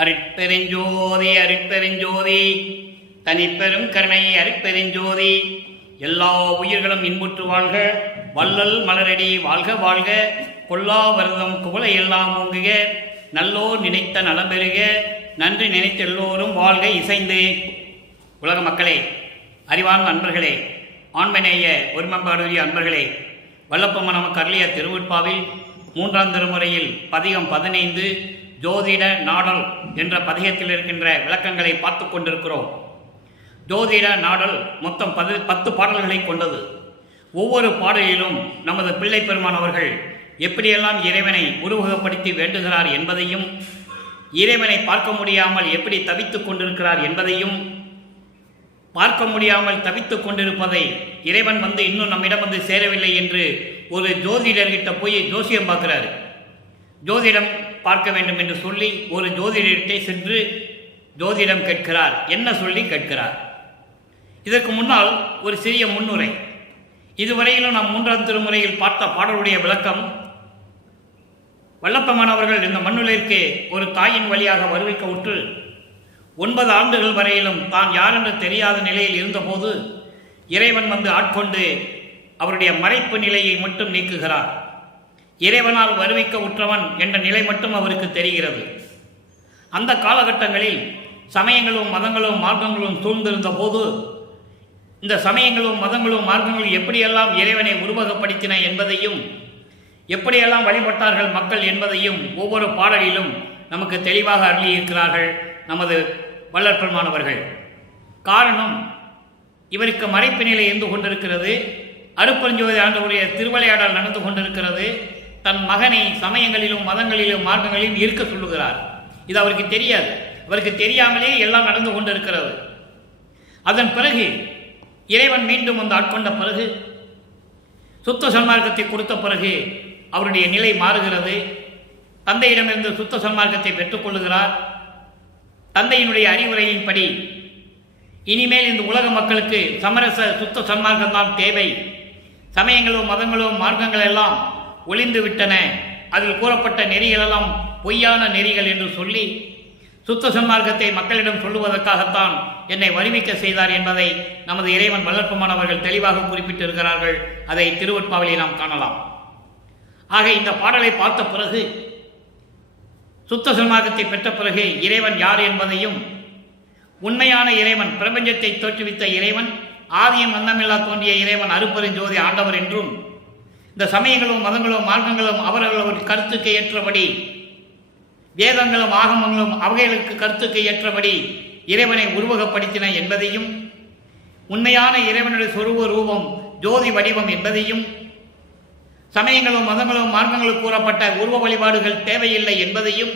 அருட்பெருஞ்சோதி அருட்பெருஞ்சோதி தனிப்பெரும் கருணை அருட்பெருஞ்சோதி. எல்லா உயிர்களும் இன்புற்று வாழ்க, வள்ளல் மலரடி வாழ்க வாழ்க, கொல்லா வருதம் குவளை எல்லாம் ஓங்குக, நல்லோர் நினைத்த நலம் பெறுக, நன்றி நினைத்த எல்லோரும் வாழ்க இசைந்து. உலக மக்களே, அறிவார்ந்த அன்பர்களே, ஆண்மநேய ஒருமம்பாடுரிய அன்பர்களே, வல்லப்பம்ம நமக்கு அருளிய திருவுட்பாவில் 3ஆம் திருமுறையில் பதிகம் 15 ஜோதிட நாடல் என்ற பதிகத்தில் இருக்கின்ற விளக்கங்களை பார்த்து கொண்டிருக்கிறோம். ஜோதிட நாடல் மொத்தம் 10 பாடல்களை கொண்டது. ஒவ்வொரு பாடலிலும் நமது பிள்ளை பெருமான் அவர்கள் எப்படியெல்லாம் இறைவனை உருவகப்படுத்தி வேண்டுகிறார் என்பதையும், இறைவனை பார்க்க முடியாமல் எப்படி தவித்துக் கொண்டிருக்கிறார் என்பதையும், பார்க்க முடியாமல் தவித்துக் கொண்டிருப்பதை இறைவன் இன்னும் நம்மிடம் சேரவில்லை என்று ஒரு ஜோதிடர்கிட்ட போய் ஜோசியம் பார்க்கிறார். ஜோதிடம் பார்க்க வேண்டும் என்று சொல்லி ஒரு ஜோதிடத்தை சென்று ஜோதிடம் கேட்கிறார். என்ன சொல்லி கேட்கிறார்? இதற்கு முன்னால் ஒரு சிறிய முன்னுரை. இதுவரையிலும் நாம் 3ஆம் திருமுறையில் பார்த்த பாடலுடைய விளக்கம், வல்லப்பம்மன் அவர்கள் இந்த மண்ணுலகிற்கு ஒரு தாயின் வழியாக வருவிக்க உற்று 9 ஆண்டுகள் வரையிலும் தான் யார் என்று தெரியாத நிலையில் இருந்தபோது இறைவன் ஆட்கொண்டு அவருடைய மறைப்பு நிலையை மட்டும் நீக்குகிறார். இறைவனால் வருவிக்க உற்றவன் என்ற நிலை மட்டும் அவருக்கு தெரிகிறது. அந்த காலகட்டங்களில் சமயங்களும் மதங்களும் மார்க்கங்களும் சூழ்ந்திருந்த போது இந்த சமயங்களும் மதங்களும் மார்க்கங்களும் எப்படியெல்லாம் இறைவனை உருவகப்படுத்தின என்பதையும், எப்படியெல்லாம் வழிபட்டார்கள் மக்கள் என்பதையும் ஒவ்வொரு பாடலிலும் நமக்கு தெளிவாக அருளியிருக்கிறார்கள் நமது வள்ளற்பெருமானவர்கள். காரணம், இவருக்கு மறைப்பு நிலை இருந்து கொண்டிருக்கிறது. அருட்பெருஞ்சோதி ஆண்டவருடைய திருவிளையாடல் நடந்து கொண்டிருக்கிறது. தன் மகனை சமயங்களிலும் மதங்களிலும் மார்க்கங்களிலும் இருக்க சொல்லுகிறார். இது அவருக்கு தெரியாது. அவருக்கு தெரியாமலே எல்லாம் நடந்து கொண்டிருக்கிறது. அதன் பிறகு இறைவன் மீண்டும் ஆட்கொண்ட பிறகு, சுத்த சன்மார்க்கத்தை கொடுத்த பிறகு அவருடைய நிலை மாறுகிறது. தந்தையிடமிருந்து சுத்த சன்மார்க்கத்தை பெற்றுக்கொள்ளுகிறார். தந்தையினுடைய அறிவுரையின்படி இனிமேல் இந்த உலக மக்களுக்கு சமரச சுத்த சன்மார்க்கம்தான் தேவை, சமயங்களோ மதங்களோ மார்க்கங்கள் எல்லாம் ஒளிந்து விட்டன, அதில் கூறப்பட்ட நெறிகளெல்லாம் பொய்யான நெறிகள் என்று சொல்லி சுத்த சன்மார்க்கத்தை மக்களிடம் சொல்லுவதற்காகத்தான் என்னை வருவிக்க செய்தார் என்பதை நமது இறைவன் வல்லற்பெருமான் அவர்கள் தெளிவாக குறிப்பிட்டிருக்கிறார்கள். அதை திருவட்பாவிலே நாம் காணலாம். ஆக இந்த பாடலை பார்த்த பிறகு, சுத்த சன்மார்க்கத்தை பெற்ற பிறகு இறைவன் யார் என்பதையும், உண்மையான இறைவன், பிரபஞ்சத்தை தோற்றுவித்த இறைவன், ஆதியும் அந்தமில்லா தோன்றிய இறைவன் அருட்பெருஞ்சோதி ஆண்டவர் என்றும், இந்த சமயங்களும் மதங்களும் மார்க்கங்களும் அவர்களுடைய கருத்துக்கு ஏற்றபடி, வேதங்களும் ஆகமங்களும் அவைகளுக்கு கருத்துக்கு ஏற்றபடி இறைவனை உருவகப்படுத்தின என்பதையும், உண்மையான இறைவனுடைய சொரூப ரூபம் ஜோதி வடிவம் என்பதையும், சமயங்களும் மதங்களும் மார்க்கங்களும் கூறப்பட்ட உருவ வழிபாடுகள் தேவையில்லை என்பதையும்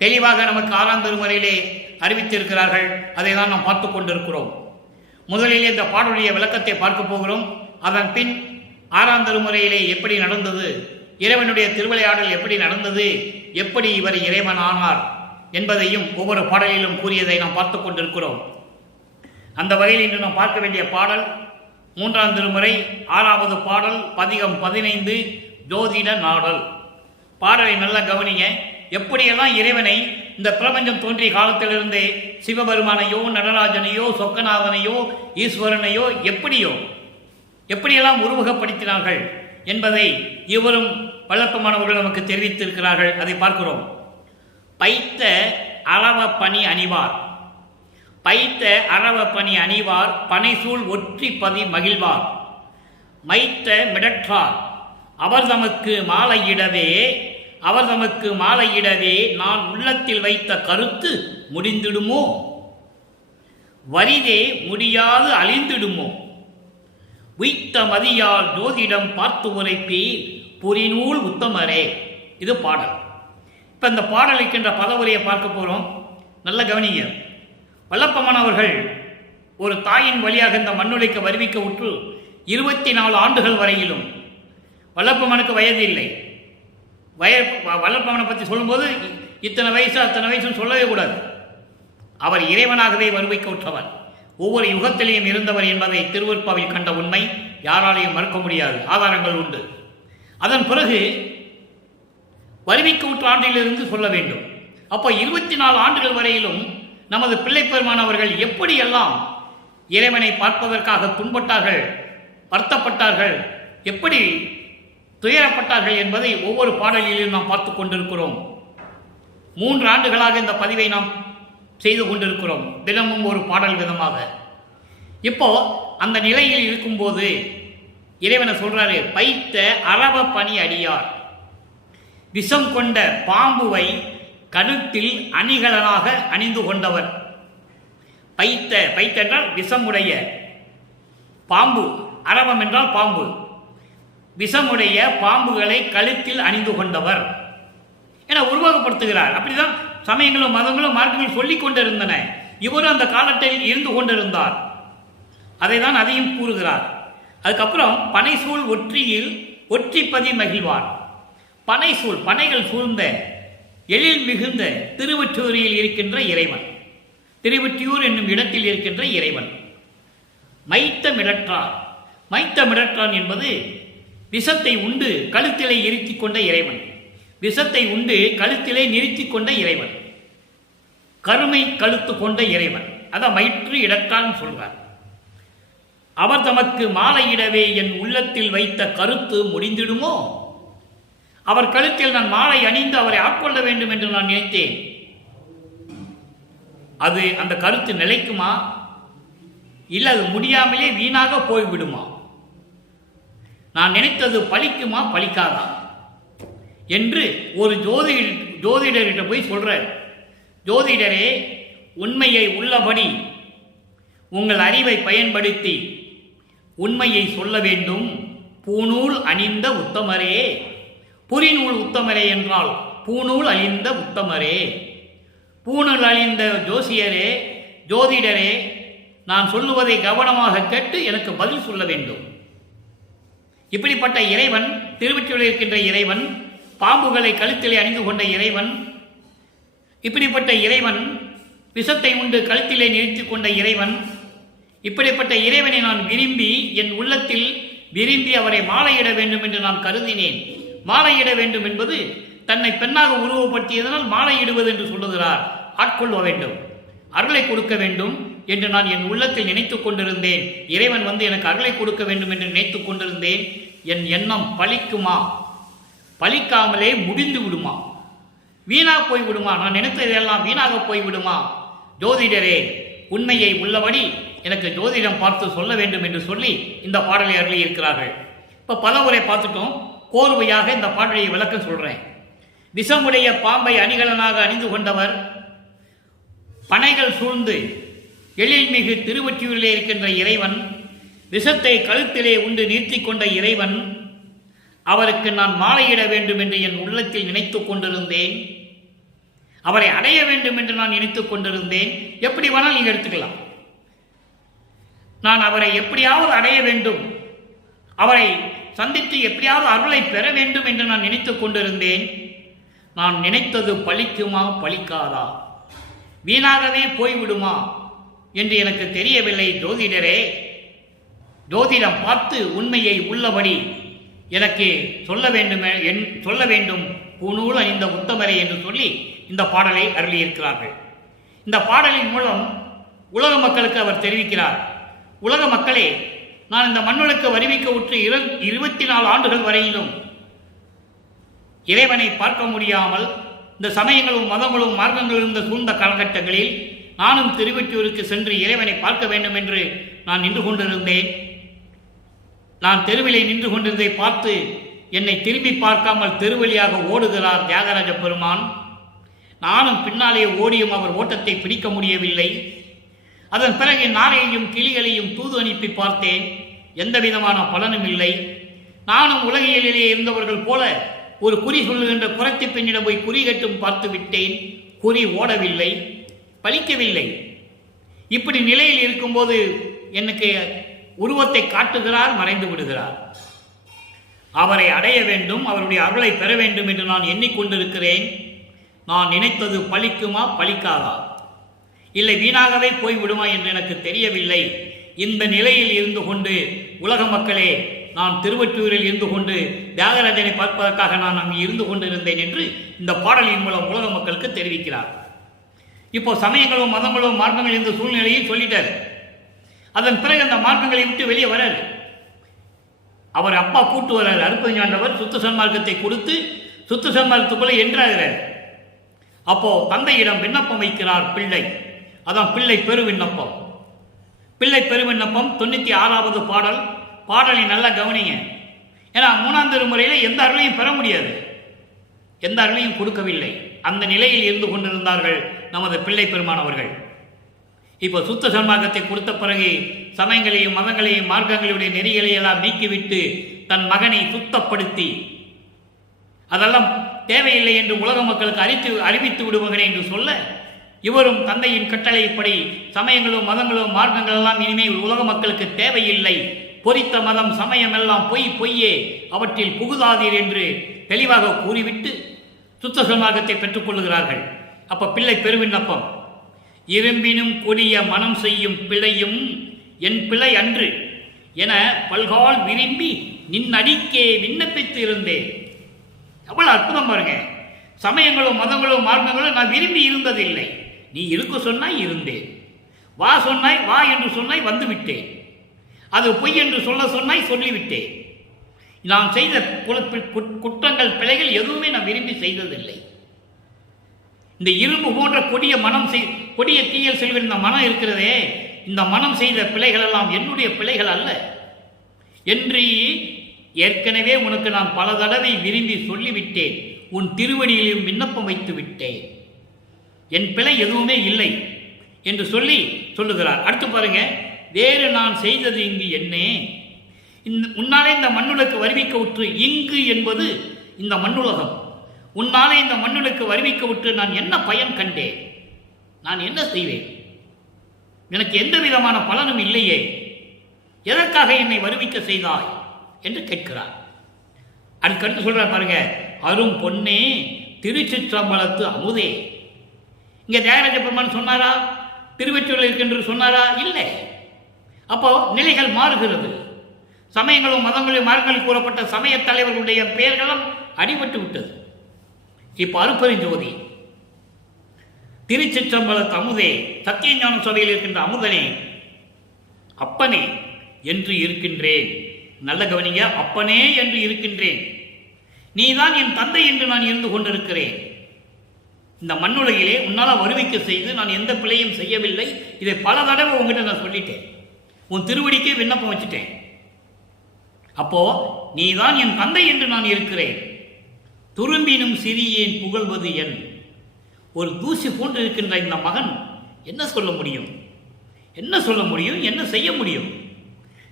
தெளிவாக நமக்கு 6ஆம் திருமுறையிலே அறிவித்திருக்கிறார்கள். அதை தான் நாம் பார்த்து கொண்டிருக்கிறோம். முதலிலே இந்த பாடலுடைய விளக்கத்தை பார்க்க போகிறோம். அதன் பின் 6ஆம் திருமுறையிலே எப்படி நடந்தது, இறைவனுடைய திருவிளையாடல் எப்படி நடந்தது, எப்படி இவர் இறைவன் ஆனார் என்பதையும் ஒவ்வொரு பாடலிலும் கூறியதை நாம் பார்த்து கொண்டிருக்கிறோம். அந்த வகையில் இன்று நாம் பார்க்க வேண்டிய பாடல் 3ஆம் திருமுறை 6வது பாடல், பதிகம் 15 ஜோதிட நாடல். பாடலை நல்லா கவனிங்க. எப்படியெல்லாம் இறைவனை இந்த பிரபஞ்சம் தோன்றிய காலத்திலிருந்தே சிவபெருமானையோ நடராஜனையோ சொக்கநாதனையோ ஈஸ்வரனையோ எப்படியெல்லாம் உருவகப்படுத்தினார்கள் என்பதை இவரும் வல்லப்பெருமானவர்கள் நமக்கு தெரிவித்திருக்கிறார்கள். அதை பார்க்கிறோம். பைத்த அரவ பணி அணிவார், பைத்த அரவ பணி அணிவார், பனைசூழ் ஒற்றி பதி மகிழ்வார், மைத்த மிடற்றார் அவர் தமக்கு மாலையிடவே நான் உள்ளத்தில் வைத்த கருத்து முடிந்திடுமோ, வரிதே முடியாது அழிந்திடுமோ, உய்த்த மதியால் ஜோதிடம் பார்த்து உரைப்பீர் புரிநூல் உத்தமரே. இது பாடல். இப்போ இந்த பாடல் இருக்கின்ற பதவுரையை பார்க்க போகிறோம். நல்ல கவனிங்க. வல்லப்பம்மன் அவர்கள் ஒரு தாயின் வழியாக இந்த மண்ணுலைக்கு வருவிக்க உற்று 24 ஆண்டுகள் வரையிலும், வல்லப்பம்மனுக்கு வயது இல்லை. வல்லப்பம்மனை பற்றி சொல்லும்போது இத்தனை வயசு அத்தனை வயசுன்னு சொல்லவே கூடாது. அவர் இறைவனாகவே வருவிக்க உற்றவர், ஒவ்வொரு யுகத்திலேயும் இருந்தவர் என்பதை திருவருட்பாவில் கண்ட உண்மை யாராலையும் மறுக்க முடியாது. ஆதாரங்கள் உண்டு. அதன் பிறகு வருவிக்க நூற்றாண்டிலிருந்து சொல்ல வேண்டும். அப்போ 24 ஆண்டுகள் வரையிலும் நமது பிள்ளைப்பெருமான் அவர்கள் எப்படியெல்லாம் இறைவனை பார்ப்பதற்காக துன்பட்டார்கள், வருத்தப்பட்டார்கள், எப்படி துயரப்பட்டார்கள் என்பதை ஒவ்வொரு பாடலிலும் நாம் பார்த்து கொண்டிருக்கிறோம். 3 ஆண்டுகளாக இந்த பதிவை நாம் செய்து கொண்டிருக்கிறோம், தினமும் ஒரு பாடல் விதமாக. இப்போ அந்த நிலையில் இருக்கும்போது இறைவனை சொல்றாரு, பைத்த அரவ பணி அடியார் விஷம் கொண்ட பாம்புவை கழுத்தில் அணிகலனாக அணிந்து கொண்டவர். பைத்த என்றால் விஷமுடைய பாம்பு, அரவம் என்றால் பாம்பு, விஷமுடைய பாம்புகளை கழுத்தில் அணிந்து கொண்டவர் என உருவகப்படுத்துகிறார். அப்படிதான் சமயங்களும் மதங்களும் மார்க்கங்களும் சொல்லிக் கொண்டிருந்தன. இவரும் அந்த காலத்தில் இருந்து கொண்டிருந்தார். அதை தான் அதையும் கூறுகிறார். அதுக்கப்புறம் பனைசூழ் ஒற்றியில் ஒற்றிப்பதி மகிழ்வார். பனைசூழ், பனைகள் சூழ்ந்த எழில் மிகுந்த திருவொற்றியூரில் இருக்கின்ற இறைவன், திருவொற்றியூர் என்னும் இடத்தில் இருக்கின்ற இறைவன். மைத்த மிடற்றார், மைத்த மிடற்றான் என்பது விஷத்தை உண்டு கழுத்திலே இருத்தி கொண்ட இறைவன், விஷத்தை உண்டு கழுத்திலே நிறுத்தி கொண்ட இறைவன், கருமை கழுத்து கொண்ட இறைவன். அதான் மயிற்று இடற்றான் சொல்றார். அவர் தமக்கு மாலையிடவே என் உள்ளத்தில் வைத்த கருத்து முடிந்திடுமோ? அவர் கழுத்தில் நான் மாலை அணிந்து அவரை ஆட்கொள்ள வேண்டும் என்று நான் நினைத்தேன். அது அந்த கருத்து நிலைக்குமா, இல்லை அது முடியாமலே வீணாக போய்விடுமா? நான் நினைத்தது பலிக்குமா பலிக்காதா என்று ஒரு ஜோதிடர்கிட்ட போய் சொல்ற, ஜோதிடரே, உண்மையை உள்ளபடி உங்கள் அறிவை பயன்படுத்தி உண்மையை சொல்ல வேண்டும். பூநூல் அணிந்த உத்தமரே, புரிநூல் உத்தமரே என்றால் பூநூல் அணிந்த உத்தமரே, பூநூல் அணிந்த ஜோசியரே, ஜோதிடரே, நான் சொல்லுவதை கவனமாக கேட்டு எனக்கு பதில் சொல்ல வேண்டும். இப்படிப்பட்ட இறைவன், திருவொற்றியூரில் இருக்கின்ற இறைவன், பாம்புகளை கழுத்திலே அணிந்து கொண்ட இறைவன், இப்படிப்பட்ட இறைவன், விஷத்தை உண்டு கழுத்திலே நிறுத்தி கொண்ட இறைவன், இப்படிப்பட்ட இறைவனை நான் விரும்பி என் உள்ளத்தில் விரும்பி அவரை மாலையிட வேண்டும் என்று நான் கருதினேன். மாலையிட வேண்டும் என்பது தன்னை பெண்ணாக உருவப்படுத்தியதனால் மாலையிடுவது என்று சொல்லுகிறார். ஆட்கொள்ள வேண்டும், அருளை கொடுக்க வேண்டும் என்று நான் என் உள்ளத்தில் நினைத்துக் கொண்டிருந்தேன். இறைவன் வந்து எனக்கு அருளை கொடுக்க வேண்டும் என்று நினைத்துக் கொண்டிருந்தேன். என் எண்ணம் பலிக்குமா, பலிக்காமலே முடிந்து விடுமா, வீணா போய்விடுமா, நான் நினைத்ததெல்லாம் வீணாக போய்விடுமா? ஜோதிடரே, உண்மையை உள்ளபடி எனக்கு ஜோதிடம் பார்த்து சொல்ல வேண்டும் என்று சொல்லி இந்த பாடலை அருளி இருக்கிறார்கள். இப்போ பல முறை பார்த்துட்டோம், கோர்வையாக இந்த பாடலை விளக்க சொல்றேன். விஷமுடைய பாம்பை அணிகலனாக அணிந்து கொண்டவர், பனைகள் சூழ்ந்து எழில்மிகு திருவொற்றியூரிலே இருக்கின்ற இறைவன், விஷத்தை கழுத்திலே உண்டு நீர்த்தி கொண்ட இறைவன், அவருக்கு நான் மாலையிட வேண்டும் என்று என் உள்ளத்தில் நினைத்துக் கொண்டிருந்தேன். அவரை அடைய வேண்டும் என்று நான் நினைத்துக் கொண்டிருந்தேன். எப்படி வேணால் நீங்க எடுத்துக்கலாம். நான் அவரை எப்படியாவது அடைய வேண்டும், அவரை சந்தித்து எப்படியாவது அருளை பெற வேண்டும் என்று நான் நினைத்துக் கொண்டிருந்தேன். நான் நினைத்தது பலிக்குமா பலிக்காதா, வீணாகவே போய்விடுமா என்று எனக்கு தெரியவில்லை. ஜோதிடரே, ஜோதிடம் பார்த்து உண்மையை உள்ளபடி எனக்கு சொல்ல வேண்டும் பூநூல் அணிந்த உத்தமரே என்று சொல்லி இந்த பாடலை அருளியிருக்கிறார்கள். இந்த பாடலின் மூலம் உலக மக்களுக்கு அவர் தெரிவிக்கிறார், உலக மக்களே, நான் இந்த மண்ணுலக்கு வருவிக்க உற்று 24 ஆண்டுகள் வரையிலும் இறைவனை பார்க்க முடியாமல் இந்த சமயங்களும் மதங்களும் மார்க்கங்களும் இருந்த சூழ்ந்த காலகட்டங்களில் நானும் திருவொற்றியூருக்கு சென்று இறைவனை பார்க்க வேண்டும் என்று நான் நின்று கொண்டிருந்தேன். நான் தெருவிலே நின்று கொண்டிருந்ததை பார்த்து என்னை திரும்பி பார்க்காமல் தெருவழியாக ஓடுகிறார் தியாகராஜ பெருமான். நானும் பின்னாலே ஓடியும் அவர் ஓட்டத்தை பிடிக்க முடியவில்லை. அதன் பிறகு நாரையையும் கிளிகளையும் தூது அனுப்பி பார்த்தேன், எந்த விதமான பலனும் இல்லை. நானும் உலகியலிலே இருந்தவர்கள் போல ஒரு குறி சொல்லுகின்ற குரத்தி பெண்ணிடம் போய் குறி கட்டும் பார்த்து விட்டேன், குறி ஓடவில்லை, பலிக்கவில்லை. இப்படி நிலையில் இருக்கும்போது எனக்கு உருவத்தை காட்டுகிறார், மறைந்து விடுகிறார். அவரை அடைய வேண்டும், அவருடைய அருளை பெற வேண்டும் என்று நான் எண்ணிக்கொண்டிருக்கிறேன். நான் நினைத்தது பலிக்குமா பலிக்காதா, இல்லை வீணாகவே போய்விடுமா என்று எனக்கு தெரியவில்லை. இந்த நிலையில் இருந்து கொண்டு உலக மக்களே, நான் திருவொற்றியூரில் இருந்து கொண்டு தியாகராஜனை பார்ப்பதற்காக நான் அங்கு இருந்து கொண்டிருந்தேன் என்று இந்த பாடலின் மூலம் உலக மக்களுக்கு தெரிவிக்கிறார். இப்போ சமயங்களும் மதங்களும் மார்க்கங்கள் இந்த சூழ்நிலையை சொல்லிட்டார். அதன் பிறகு அந்த மார்க்கங்களை விட்டு வெளியே வராரு. அவர் அப்பா கூட்டு வர்றாரு. அருப்பஞ்சாண்டவர் சுத்த சன்மார்க்கத்தை கொடுத்து சுத்த சன்மார்க்கத்துக்குள்ளே என்றாகிறார். அப்போ தந்தையிடம் விண்ணப்பம் வைக்கிறார் பிள்ளை. அதான் பிள்ளை பெரு விண்ணப்பம். பிள்ளை பெரு விண்ணப்பம் 96வது பாடல். பாடலை நல்லா கவனிங்க. ஏன்னா 3ஆம் திருமுறையில் எந்த அருளையும் பெற முடியாது, எந்த அருளையும் கொடுக்கவில்லை. அந்த நிலையில் இருந்து கொண்டிருந்தார்கள் நமது பிள்ளை பெருமானவர்கள். இப்போ சுத்த சன்மார்க்கத்தை கொடுத்த பிறகு சமயங்களையும் மதங்களையும் மார்க்கங்களுடைய நெறிகளை எல்லாம் நீக்கிவிட்டு தன் மகனை சுத்தப்படுத்தி அதெல்லாம் தேவையில்லை என்று உலக மக்களுக்கு அறிவித்து விடுவார்கள் என்று சொல்ல, இவரும் தந்தையின் கட்டளைப்படி சமயங்களும் மதங்களும் மார்க்கங்கள் எல்லாம் இனிமேல் உலக மக்களுக்கு தேவையில்லை, பொறித்த மதம் சமயம் எல்லாம் பொய்யே, அவற்றில் புகுதாதீர் என்று தெளிவாக கூறிவிட்டு சுத்த சன்மார்க்கத்தை பெற்றுக்கொள்ளுகிறார்கள். அப்ப பிள்ளை பெருவிண்ணப்பம். இரும்பினும் கொடிய மனம் செய்யும் பிழையும் என் பிழை அன்று என பல்கால் விரும்பி நின் அடிக்கே விண்ணப்பித்து இருந்தேன். அவ்வளவு அற்புதம் பாருங்க. சமயங்களும் மதங்களும் மார்க்கங்களும் நான் விரும்பி இருந்ததில்லை. நீ இருக்க சொன்னாய் இருந்தேன், வா சொன்னாய் வா என்று சொன்னாய் வந்து விட்டேன், அது பொய் என்று சொன்னாய் சொல்லிவிட்டேன். நான் செய்த குற்றங்கள் பிழைகள் எதுவுமே நான் விரும்பி செய்ததில்லை. இந்த இரும்பு போன்ற கொடிய தீயல் செல்கிற இந்த மனம் இருக்கிறதே, இந்த மனம் செய்த பிழைகள் எல்லாம் என்னுடைய பிழைகள் அல்ல என்று ஏற்கனவே உனக்கு நான் பல தடவை விரும்பி சொல்லிவிட்டேன். உன் திருவடியிலும் விண்ணப்பம் வைத்து விட்டேன். என் பிழை எதுவுமே இல்லை என்று சொல்லுகிறார். அடுத்து பாருங்க, வேறு நான் செய்தது இங்கு என்னே, உன்னாலே இந்த மண்ணுலக்கு வருவிக்க உற்று. இங்கு என்பது இந்த மண்ணுலகம். உன்னாலே இந்த மண்ணுலக்கு வருவிக்க உற்று நான் என்ன பயன் கண்டேன்? நான் என்ன செய்வேன்? எனக்கு எந்த விதமான பலனும் இல்லையே, எதற்காக என்னை வருவிக்க செய்தாய் என்று கேட்கிறார். அதுக்கடுத்து சொல்றார் பாருங்க, அரும் பொன்னே திருச்சிற்றம்பலத்து அமுதே. இங்க தியாகராஜ பெருமான் சொன்னாரா? திருவொற்றியூரில் இருக்கின்ற சொன்னாரா? இல்லை. அப்போ நிலைகள் மாறுகிறது. சமயங்களும் மதங்களும் மார்க்கங்களில் கூறப்பட்ட சமய தலைவர்களுடைய பெயர்களும் அடிபட்டு விட்டது. இப்போ அருப்பெருஞ்சோதி திருச்சிற்றம்பலத்து அமுதே, சத்தியஞான சபையில் இருக்கின்ற அமுதனே, அப்பனே என்று இருக்கின்றேன். நல்ல கவனிங்க, அப்பனே என்று இருக்கின்றேன். நீதான் என் தந்தை என்று நான் இருந்து கொண்டிருக்கிறேன். இந்த மண்ணுலகிலே உன்னால் வருவிக்க செய்து நான் எந்த பிழையும் செய்யவில்லை. இதை பல தடவை உங்ககிட்ட நான் சொல்லிட்டேன். உன் திருவடிக்கே விண்ணப்பம் வச்சுட்டேன். அப்போ நீதான் என் தந்தை என்று நான் இருக்கிறேன். துரும்பினும் சிறியேன் புகழ்வது என். ஒரு தூசி போன்று இருக்கின்ற இந்த மகன் என்ன சொல்ல முடியும்? என்ன சொல்ல முடியும்? என்ன செய்ய முடியும்?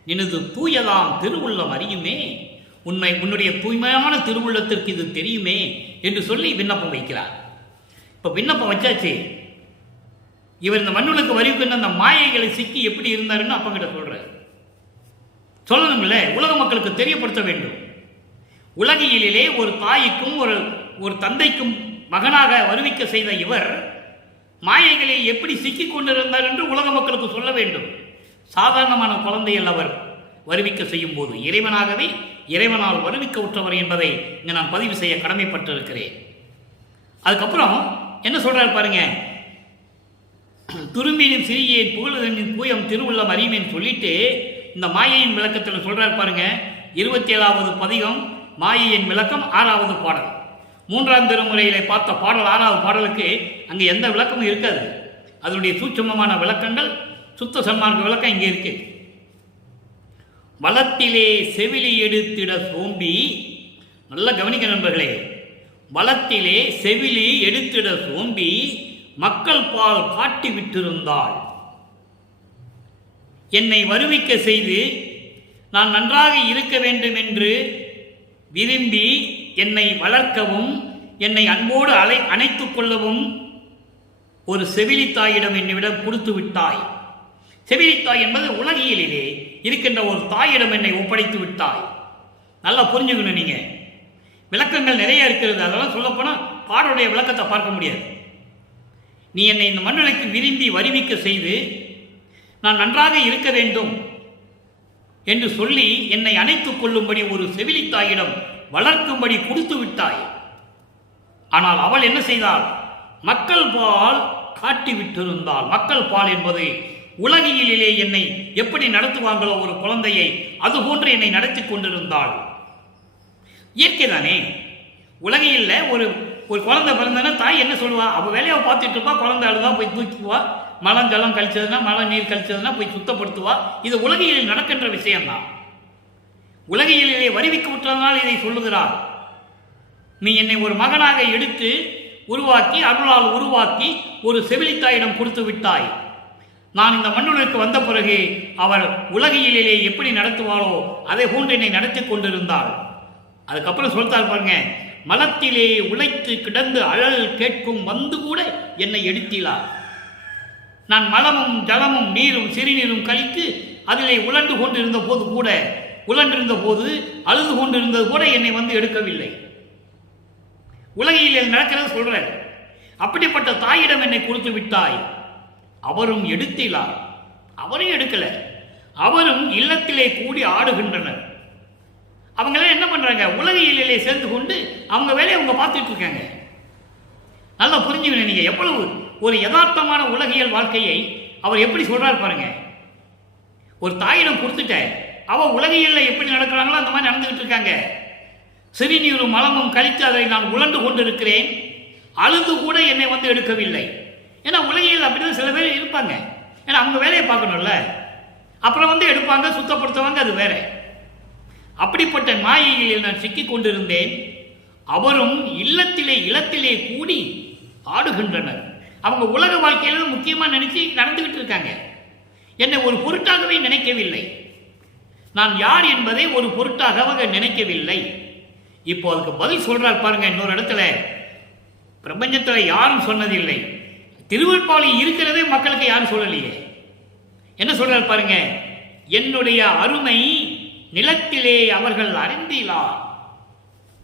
நினது தூயதாம் திருவுள்ளம் அறியுமே, உன்னுடைய தூய்மையான திருவுள்ளத்திற்கு இது தெரியுமே என்று சொல்லி விண்ணப்பம் வைக்கிறார். இப்போ விண்ணப்பம் வச்சாச்சு. இவர் இந்த மண்ணுலக்கு வருவிக்கின்ற அந்த மாயைகளை சிக்கி எப்படி இருந்தாருன்னு அப்ப கிட்ட சொல்றாரு. சொல்லணும்ல, உலக மக்களுக்கு தெரியப்படுத்த வேண்டும். உலகியலிலே ஒரு தாய்க்கும் ஒரு தந்தைக்கும் மகனாக வருவிக்க செய்த இவர் மாயைகளை எப்படி சிக்கிக் கொண்டிருந்தார் என்று உலக மக்களுக்கு சொல்ல வேண்டும். சாதாரணமான குழந்தைகள் அவர் வருவிக்க செய்யும் போது இறைவனாகவே இறைவனால் வருவிக்க உற்றவர் என்பதை இங்கே நான் பதிவு செய்ய கடமைப்பட்டிருக்கிறேன். அதுக்கப்புறம் என்ன சொல்றார் பாருங்க, துரும்பியின் சிறியேன் புகழுதனின் தூயம் திருவுள்ளம் அறியுமேன்னு சொல்லிட்டு இந்த மாயையின் விளக்கத்தில் சொல்றார் பாருங்க. 27வது பதிகம் மாயையின் விளக்கம் 6வது பாடல். 3ஆம் திருமுறையிலே பார்த்த பாடல் 6வது பாடலுக்கு அங்கே எந்த விளக்கமும் இருக்காது. அதனுடைய சூட்சமமான விளக்கங்கள் சுத்த சன்மார்க்க விளக்கம் இங்கே இருக்கு. வளத்திலே செவிலி எடுத்திட சோம்பி, நல்ல கவனிக்க நண்பர்களே, வளத்திலே செவிலி எடுத்திட சோம்பி மக்கள் பால் காட்டி விட்டிருந்தாள். என்னை வருவிக்க செய்து நான் நன்றாக இருக்க வேண்டும் என்று விரும்பி என்னை வளர்க்கவும் என்னை அன்போடு அணைத்துக் கொள்ளவும் ஒரு செவிலித்தாயிடம் என்னிடம் கொடுத்து விட்டாய். செவிலித்தாய் என்பது உலகியலிலே இருக்கின்ற ஒரு தாயிடம் என்னை ஒப்படைத்து விட்டாய். நல்லா புரிஞ்சுக்கணும். நீங்க விளக்கங்கள் நிறைய இருக்கிறது. அதெல்லாம் சொல்லப்போனால் பாடலுடைய விளக்கத்தை பார்க்க முடியாது. நீ என்னை இந்த மண்ணுலகிற்கு விரும்பி வருவிக்க செய்து நான் நன்றாக இருக்க வேண்டும் என்று சொல்லி என்னை அணைத்துக் கொள்ளும்படி ஒரு செவிலித்தாயிடம் வளர்க்கும்படி கொடுத்து விட்டாய். ஆனால் அவள் என்ன செய்தாள்? மக்கள் பால் காட்டிவிட்டிருந்தாள். மக்கள் பால் என்பது உலகியலிலே என்னை எப்படி நடத்துவாங்களோ ஒரு குழந்தையை அதுபோன்று என்னை நடத்தி கொண்டிருந்தாள். இயற்கைதானே. உலகியல்ல ஒரு குழந்தை பிறந்தனா தாய் என்ன சொல்லுவா? அவள் வேலையை பார்த்துட்டு இருப்பா. குழந்தை அழுதா போய் தூக்கிக்குவா. மலம் ஜலம் கழிச்சதுன்னா, மழை நீர் கழிச்சதுன்னா போய் சுத்தப்படுத்துவா. இது உலகியலில் நடக்கின்ற விஷயம்தான். உலகியலிலே வருவிக்க விட்டதனால் இதை சொல்லுகிறார். நீ என்னை ஒரு மகனாக எடுத்து உருவாக்கி, அருளால் உருவாக்கி ஒரு செவிலித்தாயிடம் கொடுத்து விட்டாய். நான் இந்த மண்ணுலகிற்கு வந்த பிறகு அவர் உலகியலிலே எப்படி நடத்துவாளோ அதை போன்று என்னை நடத்தி கொண்டிருந்தாள். அதுக்கப்புறம் சொல்லிட்டார் பாருங்க, மலத்திலே உழைத்து கிடந்து அழல் கேட்கும் வந்து கூட என்னை எடுத்திலார். நான் மலமும் ஜலமும் நீரும் சிறுநீரும் கழித்து அதிலே உழன்று கொண்டிருந்த போது கூட, உழன்றிருந்த போது அழுது கொண்டிருந்தது கூட என்னை வந்து எடுக்கவில்லை. உலகில் நடக்கிறது சொல்ற. அப்படிப்பட்ட தாயிடம் என்னை கொடுத்து விட்டாய். அவரும் எடுத்திலார். அவரும் எடுக்கல. அவரும் இல்லத்திலே கூடி ஆடுகின்றனர். அவங்களே என்ன பண்றாங்க? உலகியலிலே சேர்ந்து கொண்டு அவங்க வேலையை அவங்க பார்த்துட்டு இருக்காங்க. நல்லா புரிஞ்சுக்கணும். நீங்க எவ்வளவு ஒரு யதார்த்தமான உலகியல் வாழ்க்கையை அவர் எப்படி சொல்றாரு பாருங்க. ஒரு தாயிடம் கொடுத்துட்ட, அவ உலகியல்ல எப்படி நடக்கிறாங்களோ அந்த மாதிரி நடந்துகிட்டு இருக்காங்க. சிறுநீரும் மலமும் கழித்து அதை நான் உழண்டு கொண்டிருக்கிறேன். அழுது கூட என்னை வந்து எடுக்கவில்லை. ஏன்னா உலகியல் அப்படிதான் சில பேர் இருப்பாங்க. ஏன்னா அவங்க வேலையை பார்க்கணும்ல. அப்புறம் வந்து எடுப்பாங்க, சுத்தப்படுத்துவாங்க, அது வேற. அப்படிப்பட்ட மாயையில் நான் சிக்கிக் கொண்டிருந்தேன். அவரும் இல்லத்திலே கூடி ஆடுகின்றனர். அவங்க உலக வாழ்க்கையில முக்கியமா நினைச்சு நடந்துகிட்டு இருக்காங்க. என்னை ஒரு பொருட்டாகவே நினைக்கவில்லை. நான் யார் என்பதை ஒரு பொருட்டாக அவங்க நினைக்கவில்லை. இப்போ அதுக்கு பதில் சொல்றார் பாருங்க. இன்னொரு இடத்துல, பிரபஞ்சத்தில் யாரும் சொன்னதில்லை, திருவெப்பாளி இருக்கிறதே மக்களுக்கு யாரும் சொல்லலையே. என்ன சொல்றார் பாருங்க, என்னுடைய அருமை நிலத்திலே அவர்கள் அறிந்தீலா.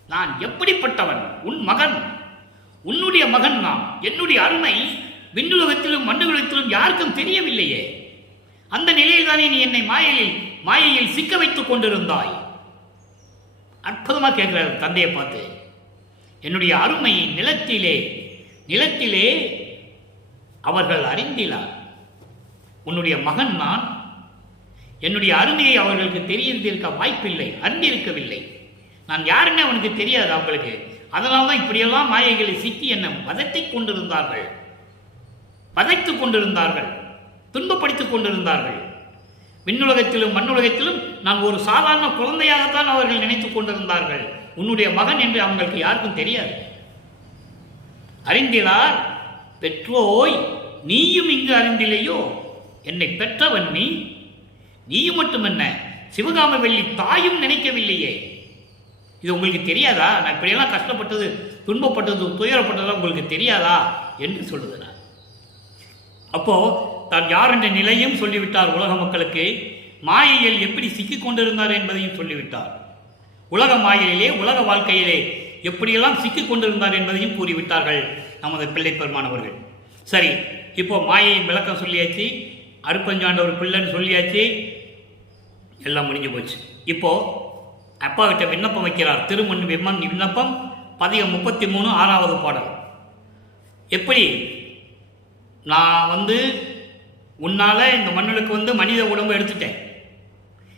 நான் எப்படிப்பட்டவன்? உன் மகன், உன்னுடைய மகன் நான். என்னுடைய அருமை விண்ணுலகத்திலும் மண்ணுலகத்திலும் யாருக்கும் தெரியவில்லையே. அந்த நிலையில் தானே நீ என்னை மாயையில் சிக்க வைத்துக் கொண்டிருந்தாய். அற்புதமா கேட்கிறார் தந்தையை பார்த்து. என்னுடைய அருமை நிலத்திலே அவர்கள் அறிந்திலார். உன்னுடைய மகன் நான். என்னுடைய அருமையை அவர்களுக்கு தெரிந்திருக்க வாய்ப்பில்லை, அறிந்திருக்கவில்லை. நான் யாருன்னு அவனுக்கு தெரியாது அவங்களுக்கு. அதனால்தான் இப்படியெல்லாம் மாயைகளை சிக்கி என்னை வதைத்துக் கொண்டிருந்தார்கள், துன்பப்படுத்திக் கொண்டிருந்தார்கள். விண்ணுலகத்திலும் மண்ணுலகத்திலும் நான் ஒரு சாதாரண குழந்தையாகத்தான் அவர்கள் நினைத்துக் கொண்டிருந்தார்கள். உன்னுடைய மகன் என்று அவங்களுக்கு யாருக்கும் தெரியாது. அறிந்திலார். பெற்றோய் நீயும் இங்கு அறிந்திலையோ. என்னை பெற்றவன் நீயும் மட்டும் என்ன, சிவகாம வெள்ளி தாயும் நினைக்கவில்லையே. இது உங்களுக்கு தெரியாதா? நான் இப்படியெல்லாம் கஷ்டப்பட்டது, துன்பப்பட்டது, துயரப்பட்டதெல்லாம் உங்களுக்கு தெரியாதா என்று சொல்லுகிறார். அப்போ தான் யார் என்ற நிலையும் சொல்லிவிட்டார். உலக மக்களுக்கு மாயையில் எப்படி சிக்கிக் கொண்டிருந்தார் என்பதையும் சொல்லிவிட்டார். உலக மாயையிலே, உலக வாழ்க்கையிலே எப்படியெல்லாம் சிக்கிக் கொண்டிருந்தார் என்பதையும் கூறிவிட்டார்கள் நமது பிள்ளை பெருமானவர்கள். சரி, இப்போ மாயையின் விளக்கம் சொல்லியாச்சு, அருப்பஞ்சாண்டவர் பிள்ளைன்னு சொல்லியாச்சு, எல்லாம் முடிஞ்சு போச்சு. இப்போ அப்பா கிட்ட விண்ணப்பம் வைக்கிறார். திருமண் விண்ணப்பம் பதிகம் 33 6வது பாடல். எப்படி நான் உன்னால இந்த மண்ணுக்கு மனித உடம்பு எடுத்துட்டேன்.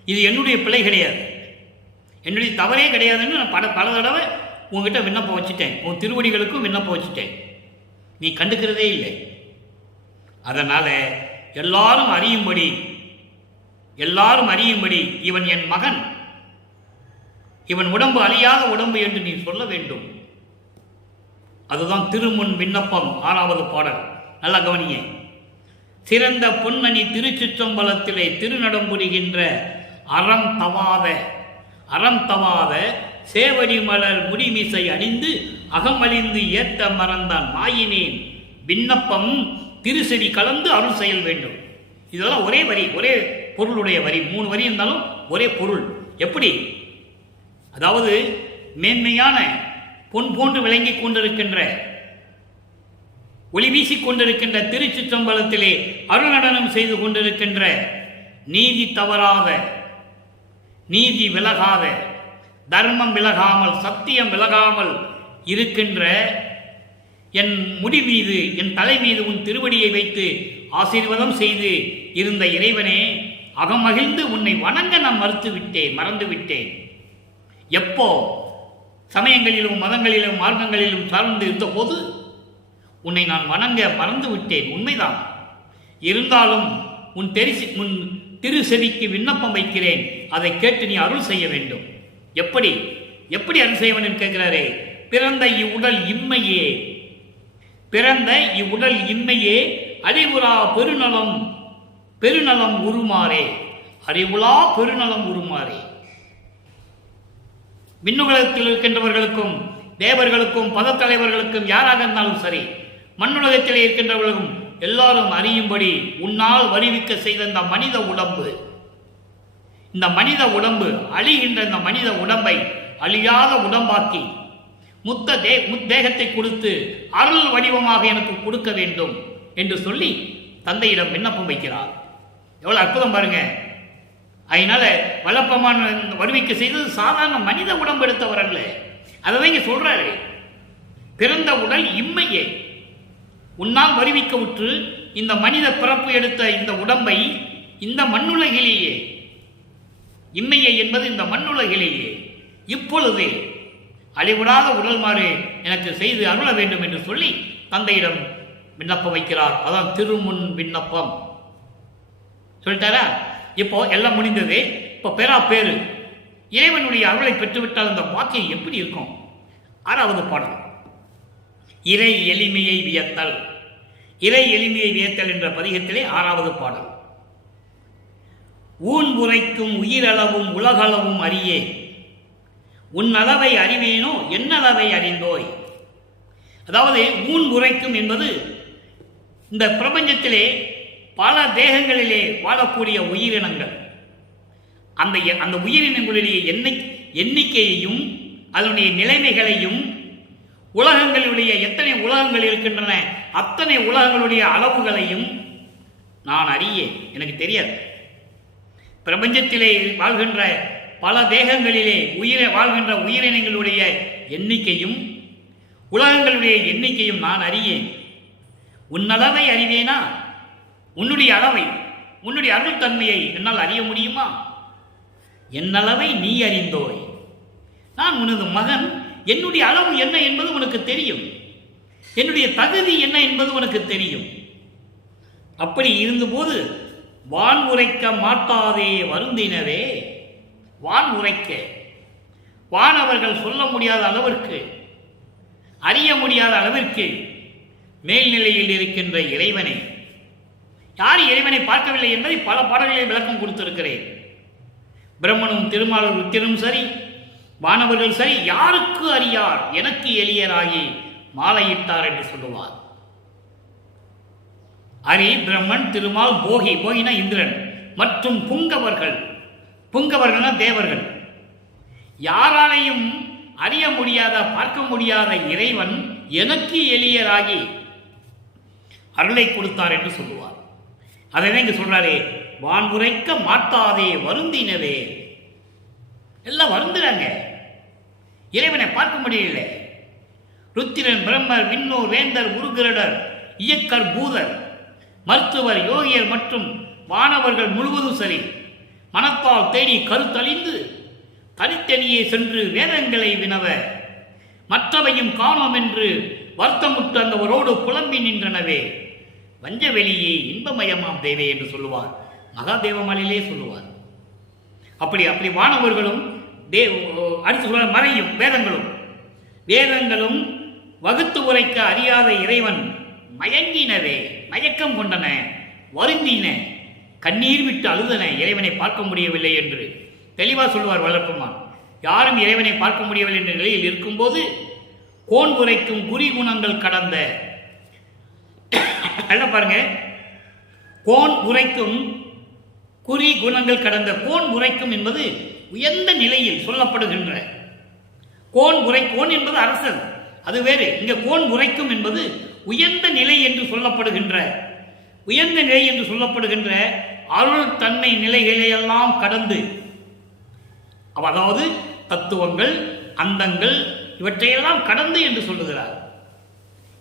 இது என்னுடைய பிழை கிடையாது, என்னுடைய தவறே கிடையாதுன்னு நான் பல தடவை உங்ககிட்ட விண்ணப்பம் வச்சுட்டேன். உன் திருவடிகளுக்கும் விண்ணப்பம் வச்சுட்டேன். நீ கண்டுக்கிறதே இல்லை. அதனால எல்லாரும் அறியும்படி இவன் என் மகன், இவன் உடம்பு அழியாத உடம்பு என்று நீ சொல்ல வேண்டும். அதுதான் திருமுன் விண்ணப்பம் 6வது பாடல். நல்லா கவனிங்க. சிறந்த பொன்னணி திருச்சிற்றம்பலத்திலே திருநடம் புரிகின்ற அறம் தவாத சேவடி மலர் முடிமிசை அணிந்து அகமழிந்து ஏத்த மறந்தான் மாயினேன் விண்ணப்பம் திருசெடி கலந்து அருள் செயல் வேண்டும். இதெல்லாம் ஒரே வரி, ஒரே பொருளுடைய வரி. 3 வரி இருந்தாலும் ஒரே பொருள். எப்படி? அதாவது மேன்மையான பொன் போன்று விளங்கிக் கொண்டிருக்கின்ற, ஒளி வீசிக் கொண்டிருக்கின்ற திருச்சிற்றம்பலத்திலே அருள் நடனம் செய்து கொண்டிருக்கின்ற நீதி தவறாத நீதி விலகாத, தர்மம் விலகாமல், சத்தியம் விலகாமல் இருக்கின்ற என் முடி மீது, என் தலை மீது உன் திருவடியை வைத்து ஆசீர்வாதம் செய்து இருந்த இறைவனே, அகமகிழ்ந்து உன்னை வணங்க நான் மறந்து விட்டேன். எப்போ சமயங்களிலும் மதங்களிலும் மார்க்கங்களிலும் சார்ந்து இருந்த போது உன்னை நான் வணங்க மறந்து விட்டேன். உண்மைதான். இருந்தாலும் உன் திரு செவிக்கு விண்ணப்பம் வைக்கிறேன். அதை கேட்டு நீ அருள் செய்ய வேண்டும். எப்படி அருள் செய்ய வேண்டும் கேட்கிறாரே. பிறந்த இவ்வுடல் இம்மையே அறிவுலா பெருநலம் உருமாறே. அறிவுலா பெருநலம் உருமாறே. விண்ணுலகத்தில் இருக்கின்றவர்களுக்கும் தேவர்களுக்கும் பதத்தலைவர்களுக்கும் யாராக இருந்தாலும் சரி, மண்ணுலகத்திலே இருக்கின்றவர்களும் எல்லாரும் அறியும்படி உன்னால் வருவிக்க செய்த இந்த மனித உடம்பு அழிகின்ற இந்த மனித உடம்பை அழியாத உடம்பாக்கி முத்தேகத்தை கொடுத்து அருள் வடிவமாக எனக்கு கொடுக்க வேண்டும் என்று சொல்லி தந்தையிடம் விண்ணப்பம் வைக்கிறார். எவ்வளவு அற்புதம் பாருங்க. அதனால வல்லப்பமான வருவிக்க செய்தது சாதாரண மனித உடம்பு எடுத்தவர் அல்ல. அதை இங்க சொல்றாரு. பிறந்த உடல் இம்மையே உன்னால் வருவிக்க உற்று இந்த மனித பிறப்பு எடுத்த இந்த உடம்பை இந்த மண்ணுலகிலேயே, இம்மையை என்பது இந்த மண்ணுலகிலேயே இப்பொழுதே அழிவிடாத உடல் மாறு எனக்கு செய்து அருள வேண்டும் என்று சொல்லி தந்தையிடம் விண்ணப்பம் வைக்கிறார். அதான் திருமுன் விண்ணப்பம் சொல்லிட்டாரா. இப்போ எல்லாம் முடிந்தது. இப்போ பேரு இறைவனுடைய அருளை பெற்றுவிட்டால் அந்த வாக்கியம் எப்படி இருக்கும்? 6வது பாடல் இறை எளிமையை வியத்தல். இறை எளிமையை வியத்தல் என்ற பதிகத்திலே 6வது பாடல். ஊன் உரைக்கும் உயிரளவும் உலகளவும் அறியே, உன் அளவை அறிவேனோ என்னளவை அறிந்தோய். அதாவது ஊன் உரைக்கும் என்பது இந்த பிரபஞ்சத்திலே பல தேகங்களிலே வாழக்கூடிய உயிரினங்கள். அந்த உயிரினங்களுடைய எண்ணிக்கையையும் அதனுடைய நிலைமைகளையும், உலகங்களுடைய எத்தனை உலகங்கள் இருக்கின்றன அத்தனை உலகங்களுடைய அளவுகளையும் நான் அறியேன். எனக்கு தெரியாது. பிரபஞ்சத்திலே வாழ்கின்ற பல தேகங்களிலே வாழ்கின்ற உயிரினங்களுடைய எண்ணிக்கையும் உலகங்களுடைய எண்ணிக்கையும் நான் அறியேன். உன்னளவை அறிவேனா? உன்னுடைய அளவை, உன்னுடைய அருள் தன்மையை என்னால் அறிய முடியுமா? என்னளவை நீ அறிந்தோய். நான் உனது மகன். என்னுடைய அளவு என்ன என்பது உனக்கு தெரியும். என்னுடைய தகுதி என்ன என்பது உனக்கு தெரியும். அப்படி இருந்தபோது வான் உரைக்க மாட்டாதே வருந்தினவே. வான் உரைக்க, வான் அவர்கள் சொல்ல முடியாத அளவிற்கு, அறிய முடியாத அளவிற்கு மேல்நிலையில் இருக்கின்ற இறைவனை, யார் இறைவனை பார்க்கவில்லை என்பதை பல பாடல்களில் விளக்கம் கொடுத்திருக்கிறேன். பிரம்மனும் திருமாலும் ருத்திரும் சரி, வானவர்கள் சரி, யாருக்கு அறியார் எனக்கு எளியராகி மாலையிட்டார் என்று சொல்லுவார். அரி பிரம்மன், திருமால், போகினா இந்திரன் மற்றும் புங்கவர்கள்னா தேவர்கள், யாராலையும் அறிய முடியாத பார்க்க முடியாத இறைவன் எனக்கு எளியராகி அருளை கொடுத்தார் என்று சொல்லுவார். அதை இங்க சொல்றாரே, வான் உரைக்க மாட்டாதே வருந்தினவே. எல்லாம் வருந்துறாங்க, இறைவனை பார்க்க முடியல. ருத்திரன், பிரம்மர், விண்ணோர், வேந்தர், உருகிரடர், இயக்கர், பூதர், மருத்துவர், யோகியர் மற்றும் வானவர்கள் முழுவதும் சரி, மனத்தால் தேடி கருத்தழிந்து தனித்தனியே சென்று வேதங்களை வினவ மற்றவையும் காணோம் என்று வருத்தமுற்று அந்தவரோடு புலம்பி நின்றனவே. வஞ்சவெளியே இன்பமயமாம் தேவே என்று சொல்லுவார். மகாதேவமாலிலே சொல்லுவார். அப்படி வானவர்களும் அடுத்து சொல்ல மறையும் வேதங்களும் வகுத்து உரைக்க அறியாத இறைவன் மயங்கினவே, மயக்கம் கொண்டன, வருந்தின, கண்ணீர் விட்டு அழுதன, இறைவனை பார்க்க முடியவில்லை என்று தெளிவாக சொல்லுவார் வளர்ப்புமான். யாரும் இறைவனை பார்க்க முடியவில்லை என்ற நிலையில் இருக்கும்போது கோன் உரைக்கும் குறி குணங்கள் கடந்த, பாருங்க, கோன் உரைக்கும் குறி குணங்கள் கடந்த. கோன் உரைக்கும் என்பது உயர்ந்த நிலையில் சொல்லப்படுகின்ற கோன் என்பது அரசன், அது வேறு. இங்க கோன் உரைக்கும் என்பது உயர்ந்த நிலை என்று சொல்லப்படுகின்ற அருள் தன்மை நிலைகளையெல்லாம் கடந்து அதாவது தத்துவங்கள், அந்தங்கள் இவற்றையெல்லாம் கடந்து என்று சொல்லுகிறார்.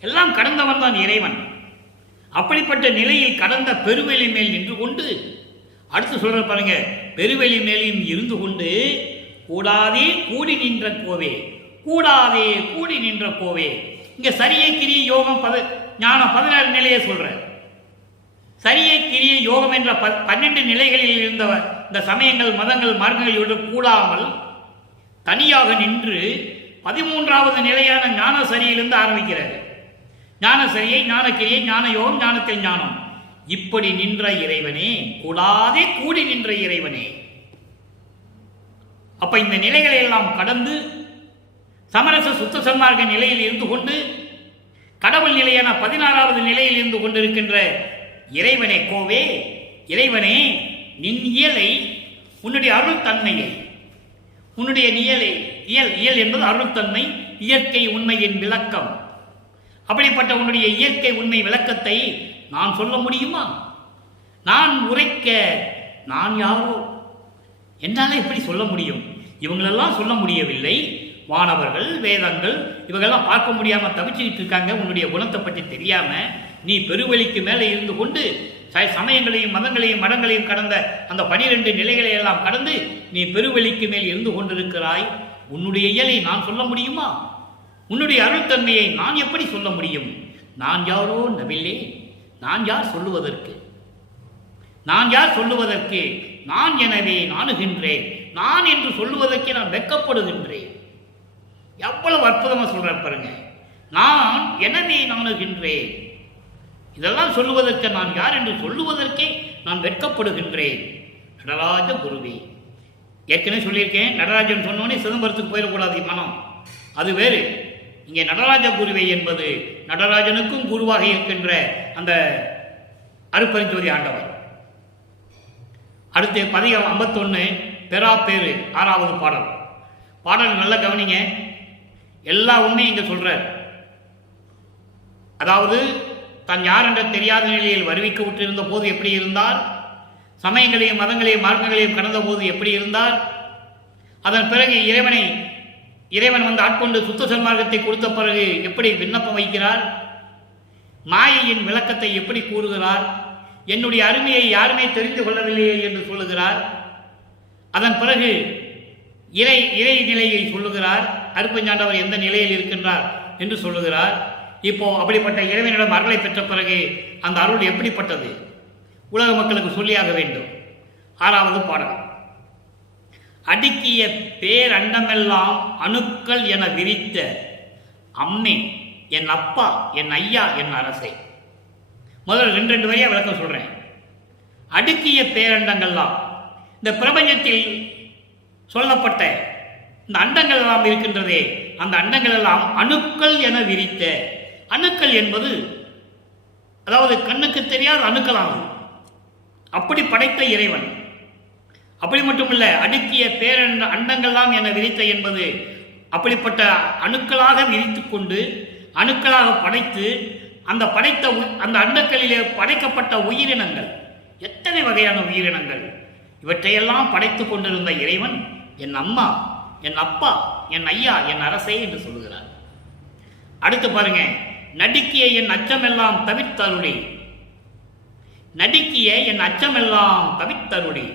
எல்லாம் கடந்தவன் தான் இறைவன். அப்படிப்பட்ட நிலையில் கடந்த பெருவெளி மேல் நின்று கொண்டு அடுத்து சொல்ற பாருங்க, பெருவெளி மேலும் இருந்து கொண்டு கூடாதே கூடி நின்ற கோவே, கூடாதே கூடி நின்ற கோவே. இங்க சரியை கிரிய யோகம் ஞானம் 16 நிலையை சொல்ற. சரியை கிரிய யோகம் என்ற 12 நிலைகளில் இருந்த இந்த சமயங்கள், மதங்கள், மார்க்கங்களோடு கூடாமல் தனியாக நின்று 13வது நிலையான ஞான சரியிலிருந்து ஆரம்பிக்கிறார். ஞான சரியை, ஞானக்கிரியை, ஞான யோகம், ஞானத்தில் ஞானம். இப்படி நின்ற இறைவனே, கூடாதே கூடி நின்ற இறைவனே. அப்ப இந்த நிலைகளை எல்லாம் கடந்து சமரச சுத்த சன்மார்க்க நிலையில் இருந்து கொண்டு கடவுள் நிலையான 16வது நிலையில் இருந்து கொண்டிருக்கின்ற இறைவனே கோவே, இறைவனே நின் இயலை, உன்னுடைய அருள் தன்மையை, உன்னுடைய இயல் என்பது அருள்தன்மை, இயற்கை உண்மையின் விளக்கம். அப்படிப்பட்ட உன்னுடைய இயற்கை உண்மை விளக்கத்தை நான் சொல்ல முடியுமா? நான் உரைக்க நான் யாரோ? என்னால் எப்படி சொல்ல முடியும்? இவங்களெல்லாம் சொல்ல முடியவில்லை. வானவர்கள், வேதங்கள் இவங்கெல்லாம் பார்க்க முடியாமல் தவிச்சுக்கிட்டு இருக்காங்க. உன்னுடைய குணத்தை பற்றி தெரியாம நீ பெருவெளிக்கு மேலே இருந்து கொண்டு சமயங்களையும், மதங்களையும், மடங்களையும் கடந்த அந்த 12 நிலைகளை எல்லாம் கடந்து நீ பெருவெளிக்கு மேல் இருந்து கொண்டிருக்கிறாய். உன்னுடைய இயலை நான் சொல்ல முடியுமா? உன்னுடைய அருள்தன்மையை நான் எப்படி சொல்ல முடியும்? நான் யாரோ நபில்லே, நான் யார் சொல்லுவதற்கு? நான் யார் சொல்லுவதற்கு? நான் எனவே நாணுகின்றேன். நான் என்று சொல்லுவதற்கு நான் வெட்கப்படுகின்றேன். எவ்வளவு அற்புதமா சொல்ற பாருங்க. நான் எனவே நாணுகின்றேன். இதெல்லாம் சொல்லுவதற்கு நான் யார் என்று சொல்லுவதற்கே நான் வெட்கப்படுகின்றேன். நடராஜ குருவே. ஏற்கனவே சொல்லியிருக்கேன், நடராஜன் சொன்னோன்னே சிதம்பரத்துக்கு போயிடக்கூடாது மனம், அது வேறு. இங்கே நடராஜ குருவை என்பது நடராஜனுக்கும் குருவாக இருக்கின்ற அந்த அருட்பெருஞ்சோதி ஆண்டவர். அடுத்து பதிகம் 51 பெறாப்பேறு 6வது பாடல். பாடல் நல்லா கவனிங்க. எல்லா உண்மையும் இங்க சொல்றார். அதாவது தான் யார் என்ற தெரியாத நிலையில் வருவிக்க விட்டிருந்த போது எப்படி இருந்தார், சமயங்களையும், மதங்களையும், மார்க்கங்களையும் கடந்த போது எப்படி இருந்தார், அதன் பிறகு இறைவன் வந்து ஆட்கொண்டு சுத்த சன்மார்க்கத்தை கொடுத்த பிறகு எப்படி விண்ணப்பம் வைக்கிறார், மாயையின் விளக்கத்தை எப்படி கூறுகிறார், என்னுடைய அருமையை யாருமே தெரிந்து கொள்ளவில்லையே என்று சொல்லுகிறார். அதன் பிறகு இறை நிலையை சொல்லுகிறார். அருட்பெருஞ்சாண்டவர் எந்த நிலையில் இருக்கின்றார் என்று சொல்லுகிறார். இப்போ அப்படிப்பட்ட இறைவனிடம் அருளை பெற்ற பிறகு அந்த அருள் எப்படிப்பட்டது உலக மக்களுக்கு சொல்லியாக வேண்டும். 6வது பாடல். அடுக்கிய பேரண்டமெல்லாம் அணுக்கள் என விரித்த அம்மே, என் அப்பா, என் ஐயா, என் அரசை. முதல்ல 2 வரியா விளக்கம் சொல்றேன். அடுக்கிய பேரண்டங்கள்லாம், இந்த பிரபஞ்சத்தில் சொல்லப்பட்ட இந்த அண்டங்கள் எல்லாம் இருக்கின்றதே, அந்த அண்டங்கள் எல்லாம் அணுக்கள் என விரித்த. அணுக்கள் என்பது அதாவது கண்ணுக்கு தெரியாத அணுக்களாகும். அப்படி படைத்த இறைவன். அப்படி மட்டுமல்ல, அடுக்கிய அண்டங்கள்லாம் என விரித்த என்பது அப்படிப்பட்ட அணுக்களாக விரித்து கொண்டு அணுக்களாக படைத்து அந்த அண்டங்களிலே படைக்கப்பட்ட உயிரினங்கள், எத்தனை வகையான உயிரினங்கள், இவற்றையெல்லாம் படைத்து கொண்டிருந்த இறைவன் என் அம்மா, என் அப்பா, என் ஐயா, என் அரசே என்று சொல்லுகிறார். அடுத்து பாருங்க, நடுக்கிய என் அச்சமெல்லாம் தவிர்த்தருளி. நடுக்கிய என் அச்சமெல்லாம் தவிர்த்தருளி.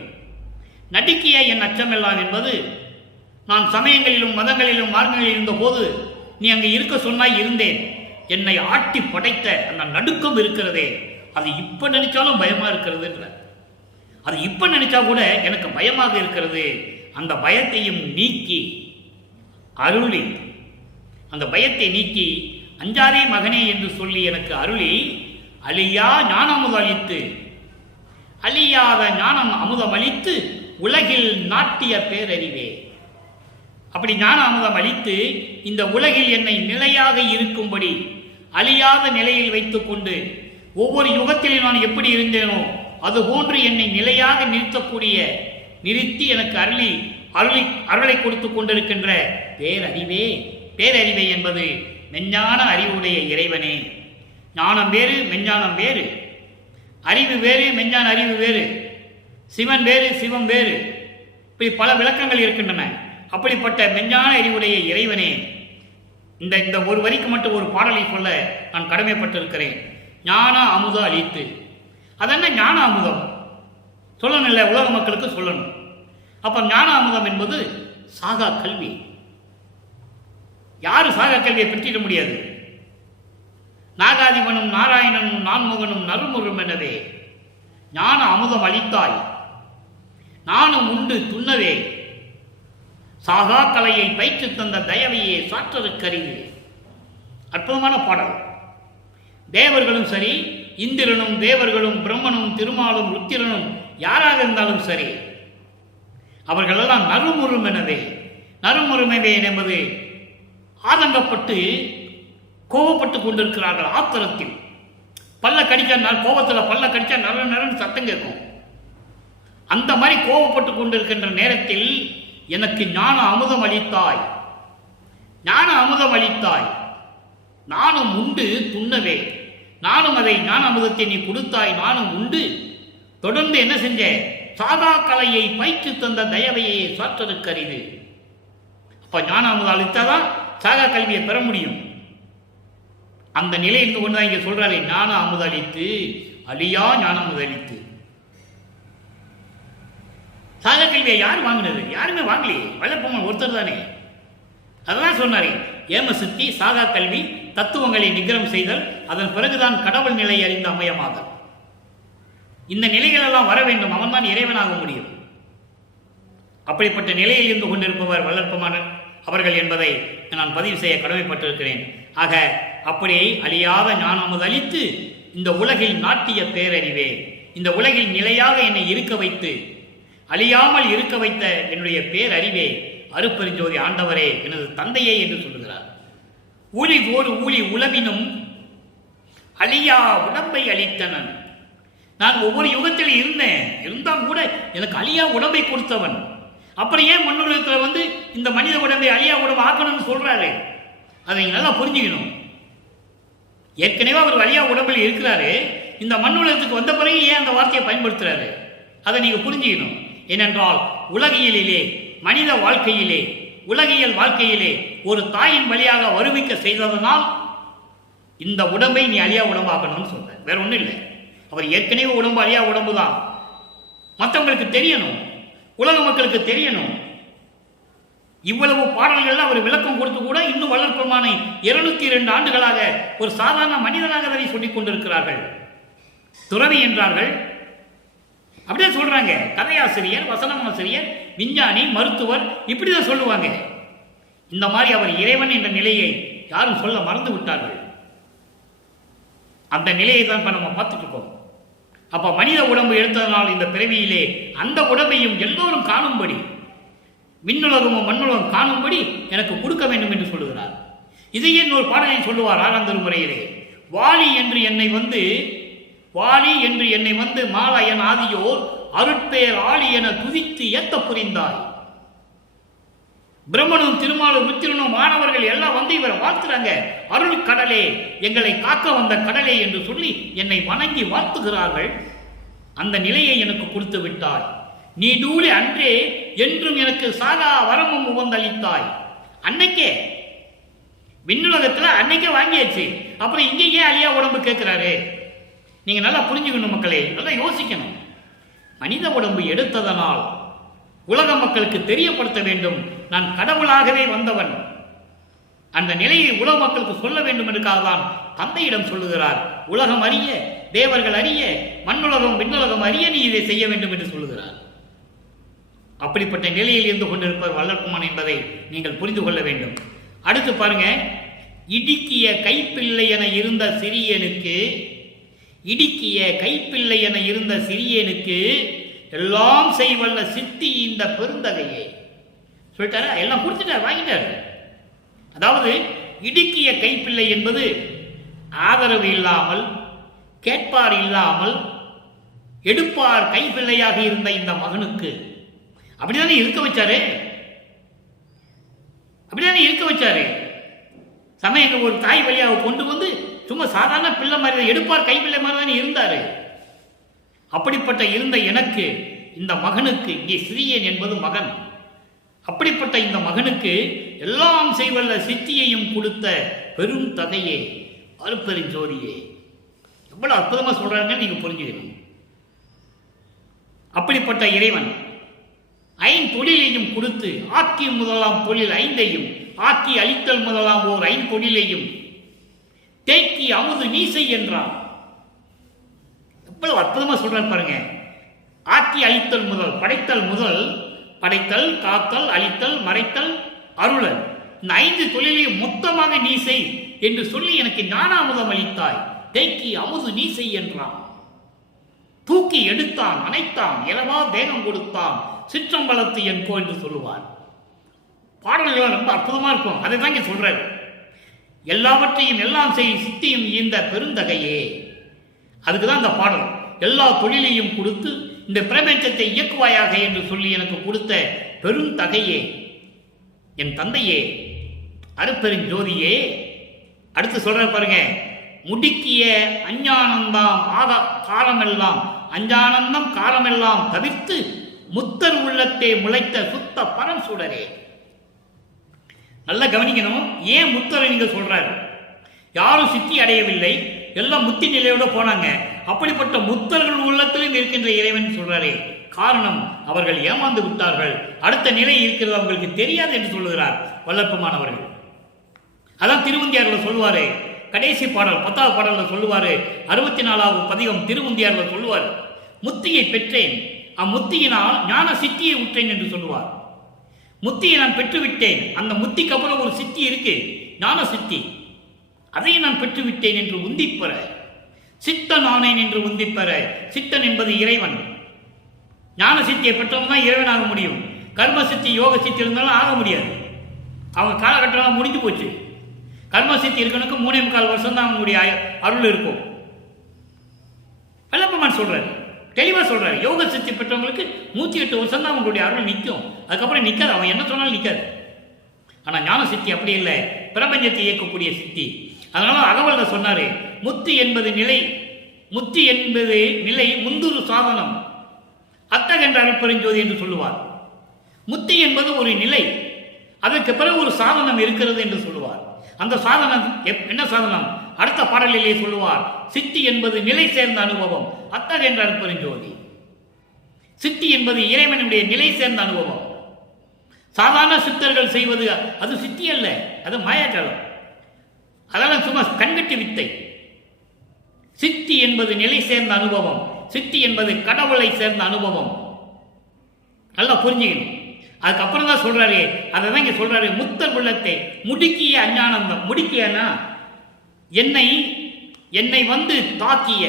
நடுக்கிய என் அச்சமெல்லாம் என்பது நான் சமயங்களிலும், மதங்களிலும், மார்க்கங்களில் இருந்த போது நீ அங்கே இருக்க சொன்னாய், இருந்தேன். என்னை ஆட்டி படைத்த அந்த நடுக்கம் இருக்கிறதே, அது இப்ப நினைச்சாலும் பயமா இருக்கிறது. அது இப்ப நினைச்சா கூட எனக்கு பயமாக இருக்கிறது. அந்த பயத்தையும் நீக்கி அருளி, அந்த பயத்தை நீக்கி அஞ்சாரே மகனே என்று சொல்லி எனக்கு அருளி அழியா ஞான அமுதம் அளித்து, அழியாத ஞானம் அமுதம் அளித்து உலகில் நாட்டிய பேரறிவே. அப்படி ஞான அமுதம் அளித்து இந்த உலகில் என்னை நிலையாக இருக்கும்படி அழியாத நிலையில் வைத்துக் கொண்டு ஒவ்வொரு யுகத்திலும் நான் எப்படி இருந்தேனோ அதுபோன்று என்னை நிலையாக நிறுத்தி எனக்கு அருளை கொடுத்து கொண்டிருக்கின்ற பேரறிவே. பேரறிவை என்பது மெஞ்ஞான அறிவுடைய இறைவனே. ஞானம் வேறு, மெஞ்ஞானம் வேறு. அறிவு வேறு, மெஞ்ஞான அறிவு வேறு. சிவன் வேறு, சிவம் வேறு. இப்படி பல விளக்கங்கள் இருக்கின்றன. அப்படிப்பட்ட மெஞ்ஞான அறிவுடைய இறைவனே, இந்த ஒரு வரிக்கு மட்டும் ஒரு பாடலை சொல்ல நான் கடமைப்பட்டிருக்கிறேன். ஞான அமுத அளித்து. அதென்ன ஞான அமுதம் சொல்லணும், இல்லை உலக மக்களுக்கு சொல்லணும். அப்போ ஞான அமுதம் என்பது சாகா கல்வி. யாரும் சாகா கல்வியை பெற்றிட முடியாது. நாகாதிபனும் நாராயணனும் நான்முகனும் நறுமுறும் எனவே ஞான அமுதம் அளித்தாய், நானும் உண்டு துண்ணவே, சாகா கலையை பயிற்று தந்த தயவையே சாற்றருக்கறிவு. அற்புதமான பாடல். தேவர்களும் சரி, இந்திரனும் தேவர்களும் பிரம்மனும் திருமாலும் ருத்திரனும் யாராக இருந்தாலும் சரி, அவர்களெல்லாம் நறுமுறும் எனவே, நறுமுறுமைவே என்பது ஆதங்கப்பட்டு கோபப்பட்டு கொண்டிருக்கிறார்கள். ஆத்திரத்தில் பல்ல கடிக்க, கோபத்தில் பல்ல கடிச்சா நர நரன்னு சத்தம் கேட்கும். அந்த மாதிரி கோபப்பட்டு கொண்டிருக்கின்ற நேரத்தில் எனக்கு ஞான அமுதம் அளித்தாய், ஞான அமுதம் அளித்தாய், நானும் உண்டு துண்ணவே, நானும் அதை ஞான அமுதத்தை நீ கொடுத்தாய், நானும் உண்டு. தொடர்ந்து என்ன செஞ்ச? சாதா கலையை பயிற்று தந்த தயவையை சாற்றருக்கறிவு. அப்ப ஞான அமுதம் அளித்தாதான் சாகா கல்வியை பெற முடியும். அந்த நிலை இருந்து கொண்டுதான் இங்க சொல்றாரு, ஞான அமுத அளித்து அழியா ஞான அமுத அளித்து. சாகா கல்வியை யார் வாங்கினது? யாருமே வாங்கலையே, வல்லப்பம்மன் ஒருத்தர் தானே. அதெல்லாம் சொன்னாரே, ஏம சித்தி சாகா கல்வி தத்துவங்களை நிகரம் செய்தல், அதன் பிறகுதான் கடவுள் நிலை அறிந்த அமயமாதல். இந்த நிலைகள் எல்லாம் வர வேண்டும், அவன் தான் இறைவனாக முடியும். அப்படிப்பட்ட நிலையில் இருந்து கொண்டிருப்பவர் வல்லற்பமான அவர்கள் என்பதை நான் பதிவு செய்ய கடமைப்பட்டிருக்கிறேன். ஆக அப்படி அழியாத ஞானமுது அளித்து இந்த உலகில் நாட்டிய பேரறிவே, இந்த உலகில் நிலையாக என்னை இருக்க வைத்து அழியாமல் இருக்க வைத்த என்னுடைய பேரறிவே, அருப்பெருஞ்சோதி ஆண்டவரே, எனது தந்தையே என்று சொல்லுகிறார். ஊழி ஓடு ஊழி உளவினும் அழியா உடம்பை அளித்தனன். நான் ஒவ்வொரு யுகத்தில் இருந்தேன், இருந்தால் கூட எனக்கு அழியா உடம்பை கொடுத்தவன். அப்புறம் ஏன் மண்ணுலகத்தில் இந்த மனித உடம்பை அழியா உடம்பு ஆக்கணும்னு சொல்றாரு? அதை நல்லா புரிஞ்சுக்கணும். ஏற்கனவே அவர் அழியா உடம்பில் இருக்கிறாரு, இந்த மண்ணுலகத்துக்கு வந்த பிறகு ஏன் அந்த வார்த்தையை பயன்படுத்துறாரு? அதை நீங்க புரிஞ்சுக்கணும். ஏனென்றால் உலகியலிலே, மனித வாழ்க்கையிலே, உலகியல் வாழ்க்கையிலே ஒரு தாயின் வழியாக வருவிக்க செய்ததனால் இந்த உடம்பை நீ அழியா உடம்பாக்கணும்னு சொல்ற. வேற ஒன்றும் இல்லை. அவர் ஏற்கனவே உடம்பு அழியா உடம்பு தான். மற்றவங்களுக்கு தெரியணும், உலக மக்களுக்கு தெரியணும். இவ்வளவு பாடல்கள் அவர் விளக்கம் கொடுத்து கூட இன்னும் வளர்ப்பமான 202 ஆண்டுகளாக ஒரு சாதாரண மனிதனாக அதை சொல்லிக் கொண்டிருக்கிறார்கள். துறவி என்றார்கள், அப்படியே சொல்றாங்க. கதையாசிரியர், வசனமாசிரியர், விஞ்ஞானி, மருத்துவர், இப்படிதான் சொல்லுவாங்க. இந்த மாதிரி அவர் இறைவன் என்ற நிலையை யாரும் சொல்ல மறந்து விட்டார்கள். அந்த நிலையை தான் இப்ப நம்ம பார்த்துட்டு இருக்கோம். அப்ப மனித உடம்பு எடுத்ததனால் இந்த பிறவியிலே அந்த உடம்பையும் எல்லோரும் காணும்படி, விண்ணுலகமும் மண்ணுலகம் காணும்படி எனக்கு கொடுக்க வேண்டும் என்று சொல்லுகிறார். இதையே ஒரு பாடலை சொல்லுவார் ஆறாம் முறையிலே. வாலி என்று என்னை வந்து மாலயன் ஆதியோர் அருட்பேர் ஆளி என துதித்து ஏத்த புரிந்தாய். பிரம்மனும் திருமாலும் ருத்திரனும் மாணவர்கள் எல்லாம் வந்து இவரை வாழ்த்துறாங்க. அருள் கடலே, எங்களை காக்க வந்த கடலே என்று சொல்லி என்னை வணங்கி வாழ்த்துகிறார்கள். அந்த நிலையை எனக்கு கொடுத்து விட்டாய். நீ தூளி அன்றே என்றும் எனக்கு சாகா வரமும் உவந்தளித்தாய். அன்னைக்கே விண்ணுலகத்தில் அன்னைக்கே வாங்கியாச்சு. அப்புறம் இங்கே ஏன் அழியா உடம்பு கேட்கிறாரு? நீங்க நல்லா புரிஞ்சுக்கணும் மக்களே, நல்லா யோசிக்கணும். மனித உடம்பு எடுத்ததனால் உலக மக்களுக்கு தெரியப்படுத்த வேண்டும், நான் கடவுளாகவே வந்தவன். அந்த நிலையை உலக மக்களுக்கு சொல்ல வேண்டும் என்றுதான் தந்தையிடம் சொல்லுகிறார். உலகம் அறிய, தேவர்கள் அறிய, மண்ணுலகம் விண்ணுலகம் அறிய நீ இதை செய்ய வேண்டும் என்று சொல்லுகிறார். அப்படிப்பட்ட நிலையில் இருந்து கொண்டிருப்பவர் வல்லற்பமான் என்பதை நீங்கள் புரிந்து கொள்ள வேண்டும். அடுத்து பாருங்க, இடுக்கிய கைப்பிள்ளை என இருந்த சிறியனுக்கு எல்லாம் செய்வல்ல சித்தி இந்த பெருந்தகையே சொல்லிட்டாரா? எல்லாம் கொடுத்துட்டார், வாங்கிட்டார். அதாவது இடுக்கிய கைப்பிள்ளை என்பது ஆதரவு இல்லாமல், கேட்பார் இல்லாமல், எடுப்பார் கைப்பிள்ளையாக இருந்த இந்த மகனுக்கு அப்படிதானே இருக்க வச்சாரு. சமயம் ஒரு தாய் வழியாக கொண்டு வந்து சும்மா சாதாரண பிள்ளை மாதிரி எடுப்பார் கைப்பிள்ளை மாதிரி தானே இருந்தாரு. அப்படிப்பட்ட இருந்த எனக்கு இந்த மகனுக்கு, இங்கே சிறியன் என்பது மகன், அப்படிப்பட்ட இந்த மகனுக்கு எல்லாம் செய்வல்ல சித்தியையும் கொடுத்த பெரும் தகையே, அருப்பெருஞ்சோதியே. எவ்வளவு அற்புதமா சொல்றாங்கன்னு நீங்க புரிஞ்சுக்கணும். அப்படிப்பட்ட இறைவன் ஐந்தொழிலையும் கொடுத்து ஆக்கி முதலாம் தொழில் ஐந்தையும் ஆக்கி அழித்தல் முதலாம் ஓர் ஐந்தொழிலையும் தேக்கி அமுது நீசை என்றான். எவ்வளவு அற்புதமா சொல்றாரு பாருங்க. ஆக்கி அழித்தல் முதல், படைத்தல் முதல், படைத்தல், காத்தல், அழித்தல், மறைத்தல், அருளல், இந்த 5 தொழிலையும் மொத்தமாக நீசை என்று சொல்லி எனக்கு ஞானாமுதம் அளித்தாய். தேக்கி அமுது நீசை என்றான். தூக்கி எடுத்தான், அணைத்தான், இலவா தேகம் கொடுத்தான், சிற்றம்பலத்து என்கோ என்று சொல்லுவார். பாடல்கள் ரொம்ப அற்புதமா இருக்கும். அதை தான் இங்க சொல்றாரு. எல்லாவற்றையும் எல்லாம் செய் சித்தியும் இந்த பெருந்தகையே. அதுக்குதான் இந்த பாடல். எல்லா தொழிலையும் கொடுத்து இந்த பிரபஞ்சத்தை இயக்குவாயாக என்று சொல்லி எனக்கு கொடுத்த பெருந்தகையே, என் தந்தையே, அருப்பெருஞ்சோதியே. அடுத்து சொல்ற பாருங்க. முடுக்கிய அஞ்ஞானந்தாம் ஆக காலமெல்லாம், அஞ்ஞானந்தம் காலமெல்லாம் தவிர்த்து முத்தர் உள்ளத்தே முளைத்த சுத்த பரம் சுடரே. நல்லா கவனிக்கணும். ஏன் முத்தரை நீங்க சொல்றாரு? யாரும் சித்தி அடையவில்லை, எல்லாம் முத்தி நிலையோட போனாங்க. அப்படிப்பட்ட முத்தர்கள் உள்ளத்திலும் இருக்கின்ற இறைவன் சொல்றாரே. காரணம், அவர்கள் ஏமாந்து விட்டார்கள். அடுத்த நிலை இருக்கிறது அவங்களுக்கு தெரியாது என்று சொல்லுகிறார் வல்லற்பமானவர்கள். அதான் திருவந்தியார்ல சொல்லுவாரு. கடைசி பாடல் 10வது பாடல்ல சொல்லுவாரு. 64வது பதிகம் திருவந்தியார்ல சொல்லுவார். முத்தியை பெற்றேன், அம்முத்தியினால் ஞான சித்தியை உற்றேன் என்று சொல்லுவார். முத்தியை நான் பெற்றுவிட்டேன், அந்த முத்திக்கு அப்புறம் ஒரு சித்தி இருக்கு, ஞான சித்தி, அதையும் நான் பெற்றுவிட்டேன் என்று உந்திப்பெற, சித்தன் ஆனேன் என்று உந்திப்பெற. சித்தன் என்பது இறைவன். ஞான சித்தியை பெற்றவங்க தான் இறைவன் ஆக முடியும். கர்ம சித்தி யோக சித்தி இருந்தாலும் ஆக முடியாது. அவங்க காலகட்டம் முடிஞ்சு போச்சு. கர்ம சித்தி இருக்கனுக்கு 3.25 வருஷம் தான் அவங்களுடைய அருள் இருக்கும். வல்லப்பமான் சொல்றாரு, தெளிவா சொல்றாரு. யோக சித்தி பெற்றவங்களுக்கு 108 வருஷம் தான் அவங்களுடைய அருள் நிற்கும். அதுக்கப்புறம் நிற்காது. அவன் என்ன சொன்னாலும் நிற்காது. ஆனா ஞான சித்தி அப்படி இல்லை, பிரபஞ்சத்தை இயக்கக்கூடிய சித்தி. அதனால அகவல்ல சொன்னாரு, முத்தி என்பது நிலை, முத்தி என்பது நிலை முந்துரு சாதனம் அத்தகென்ற அருட்பெருஞ்சோதி என்று சொல்லுவார். முத்தி என்பது ஒரு நிலை, அதற்கு பிறகு ஒரு சாதனம் இருக்கிறது என்று சொல்லுவார். அந்த சாதனம் என்ன சாதனம்? அடுத்த பாடலிலே சொல்லுவார். சித்தி என்பது நிலை சேர்ந்த அனுபவம் அத்தகென்ற அருட்பெருஞ்சோதி. சித்தி என்பது இறைவனுடைய நிலை சேர்ந்த அனுபவம். சாதாரண சித்தர்கள் செய்வது அது சித்தி அல்ல, அது மாயாஜலம். அதெல்லாம் சும்மா கண்கட்டி வித்தை. சித்தி என்பது நிலை சேர்ந்த அனுபவம். சித்தி என்பது கடவுளை சேர்ந்த அனுபவம். நல்லா புரிஞ்சுக்கணும். அதுக்கப்புறம் தான் சொல்றாரு, அதை தான் இங்க சொல்றாரு. முத்தர் உள்ளத்தை முடுக்கிய அஞ்ஞானந்தம். முடுக்கியனா என்னை வந்து தாக்கிய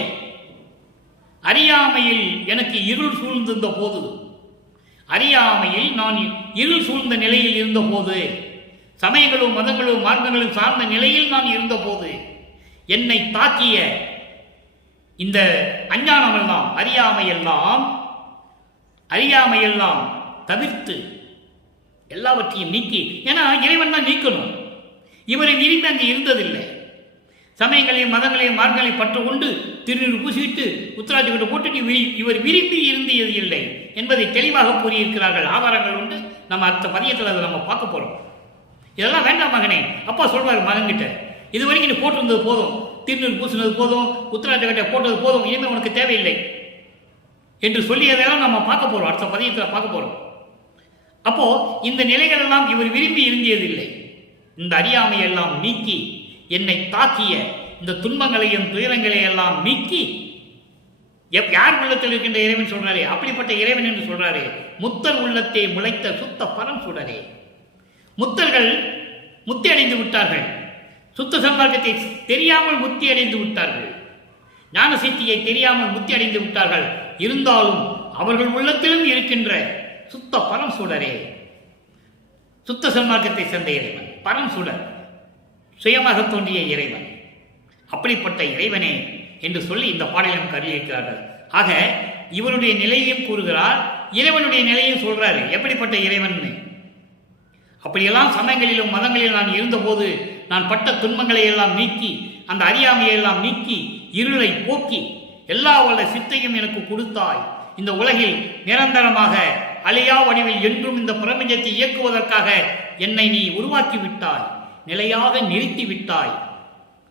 அறியாமையில் எனக்கு இருள் சூழ்ந்திருந்த போது, அறியாமையில் நான் இருள் சூழ்ந்த நிலையில் இருந்த போது, சமயங்களும் மதங்களும் மார்க்கங்களும் சார்ந்த நிலையில் நான் இருந்த போது என்னை தாக்கிய இந்த அஞ்ஞானமெல்லாம் அறியாமையெல்லாம் தவிர்த்து எல்லாவற்றையும் நீக்கி, ஏன்னா இறைவன் தான் நீக்கணும். இவரை விரும்பி அங்கே இருந்ததில்லை. சமயங்களையும் மதங்களையும் மார்க்கங்களையும் பற்று கொண்டு திருநீர் பூசிவிட்டு உத்தராஜிக்கிட்ட போட்டு இவர் விரும்பி இருந்தது இல்லை என்பதை தெளிவாக கூறியிருக்கிறார்கள். ஆதாரங்கள் உண்டு. நம்ம அடுத்த பதியத்தில் அதை நம்ம பார்க்க போறோம். இதெல்லாம் வேண்டாம் மகனே. அப்பா சொல்வார் மகன்கிட்ட, இது வரைக்கும் நீ போட்டிருந்தது போதும், திருநீர் பூசினது போதும், உத்தராஜிக்கிட்ட போட்டது போதும், இனிமேல் உனக்கு தேவையில்லை என்று சொல்லியதெல்லாம் நம்ம பார்க்க போறோம். அடுத்த பதியத்தில் பார்க்க போறோம். அப்போ இந்த நிலைகள் எல்லாம் இவர் விரும்பி இருந்தியதில்லை. இந்த அறியாமையெல்லாம் நீக்கி என்னை தாக்கிய இந்த துன்பங்களையும் துயரங்களையும் எல்லாம் நீக்கி யார் உள்ளத்தில் இருக்கின்ற இறைவன் சொல்றாரே, அப்படிப்பட்ட இறைவன் என்று சொல்றாரே. முத்தர் உள்ளத்தை முளைத்த சுத்த பரம் சுடரே. முத்தர்கள் முத்தி அடைந்து விட்டார்கள். சுத்த சம்பார்க்கத்தை தெரியாமல் முத்தி அடைந்து விட்டார்கள். ஞான சித்தியை தெரியாமல் முத்தி அடைந்து விட்டார்கள். இருந்தாலும் அவர்கள் உள்ளத்திலும் இருக்கின்ற சுத்த பரம் சுடரே, சுத்த சன்மார்க்கத்தை சேர்ந்த இறைவன், பரம் சுடர், சுயமாக தோன்றிய இறைவன், அப்படிப்பட்ட இறைவனே என்று சொல்லி இந்த பாடலில் கருதியிருக்கிறார்கள். ஆக இவருடைய நிலையையும் கூறுகிறார், இறைவனுடைய நிலையும் சொல்றாரு. எப்படிப்பட்ட இறைவன்? அப்படியெல்லாம் சமயங்களிலும் மதங்களிலும் நான் இருந்தபோது நான் பட்ட துன்பங்களை எல்லாம் நீக்கி, அந்த அறியாமையை எல்லாம் நீக்கி, இருளை போக்கி, எல்லா வல்ல சித்தையும் எனக்கு கொடுத்தாய் இந்த உலகில் நிரந்தரமாக அழியா வடிவில் என்றும் இந்த பிரபஞ்சத்தை இயக்குவதற்காக என்னை நீ உருவாக்கி விட்டாய், நிலையாக நிறுத்தி விட்டாய்.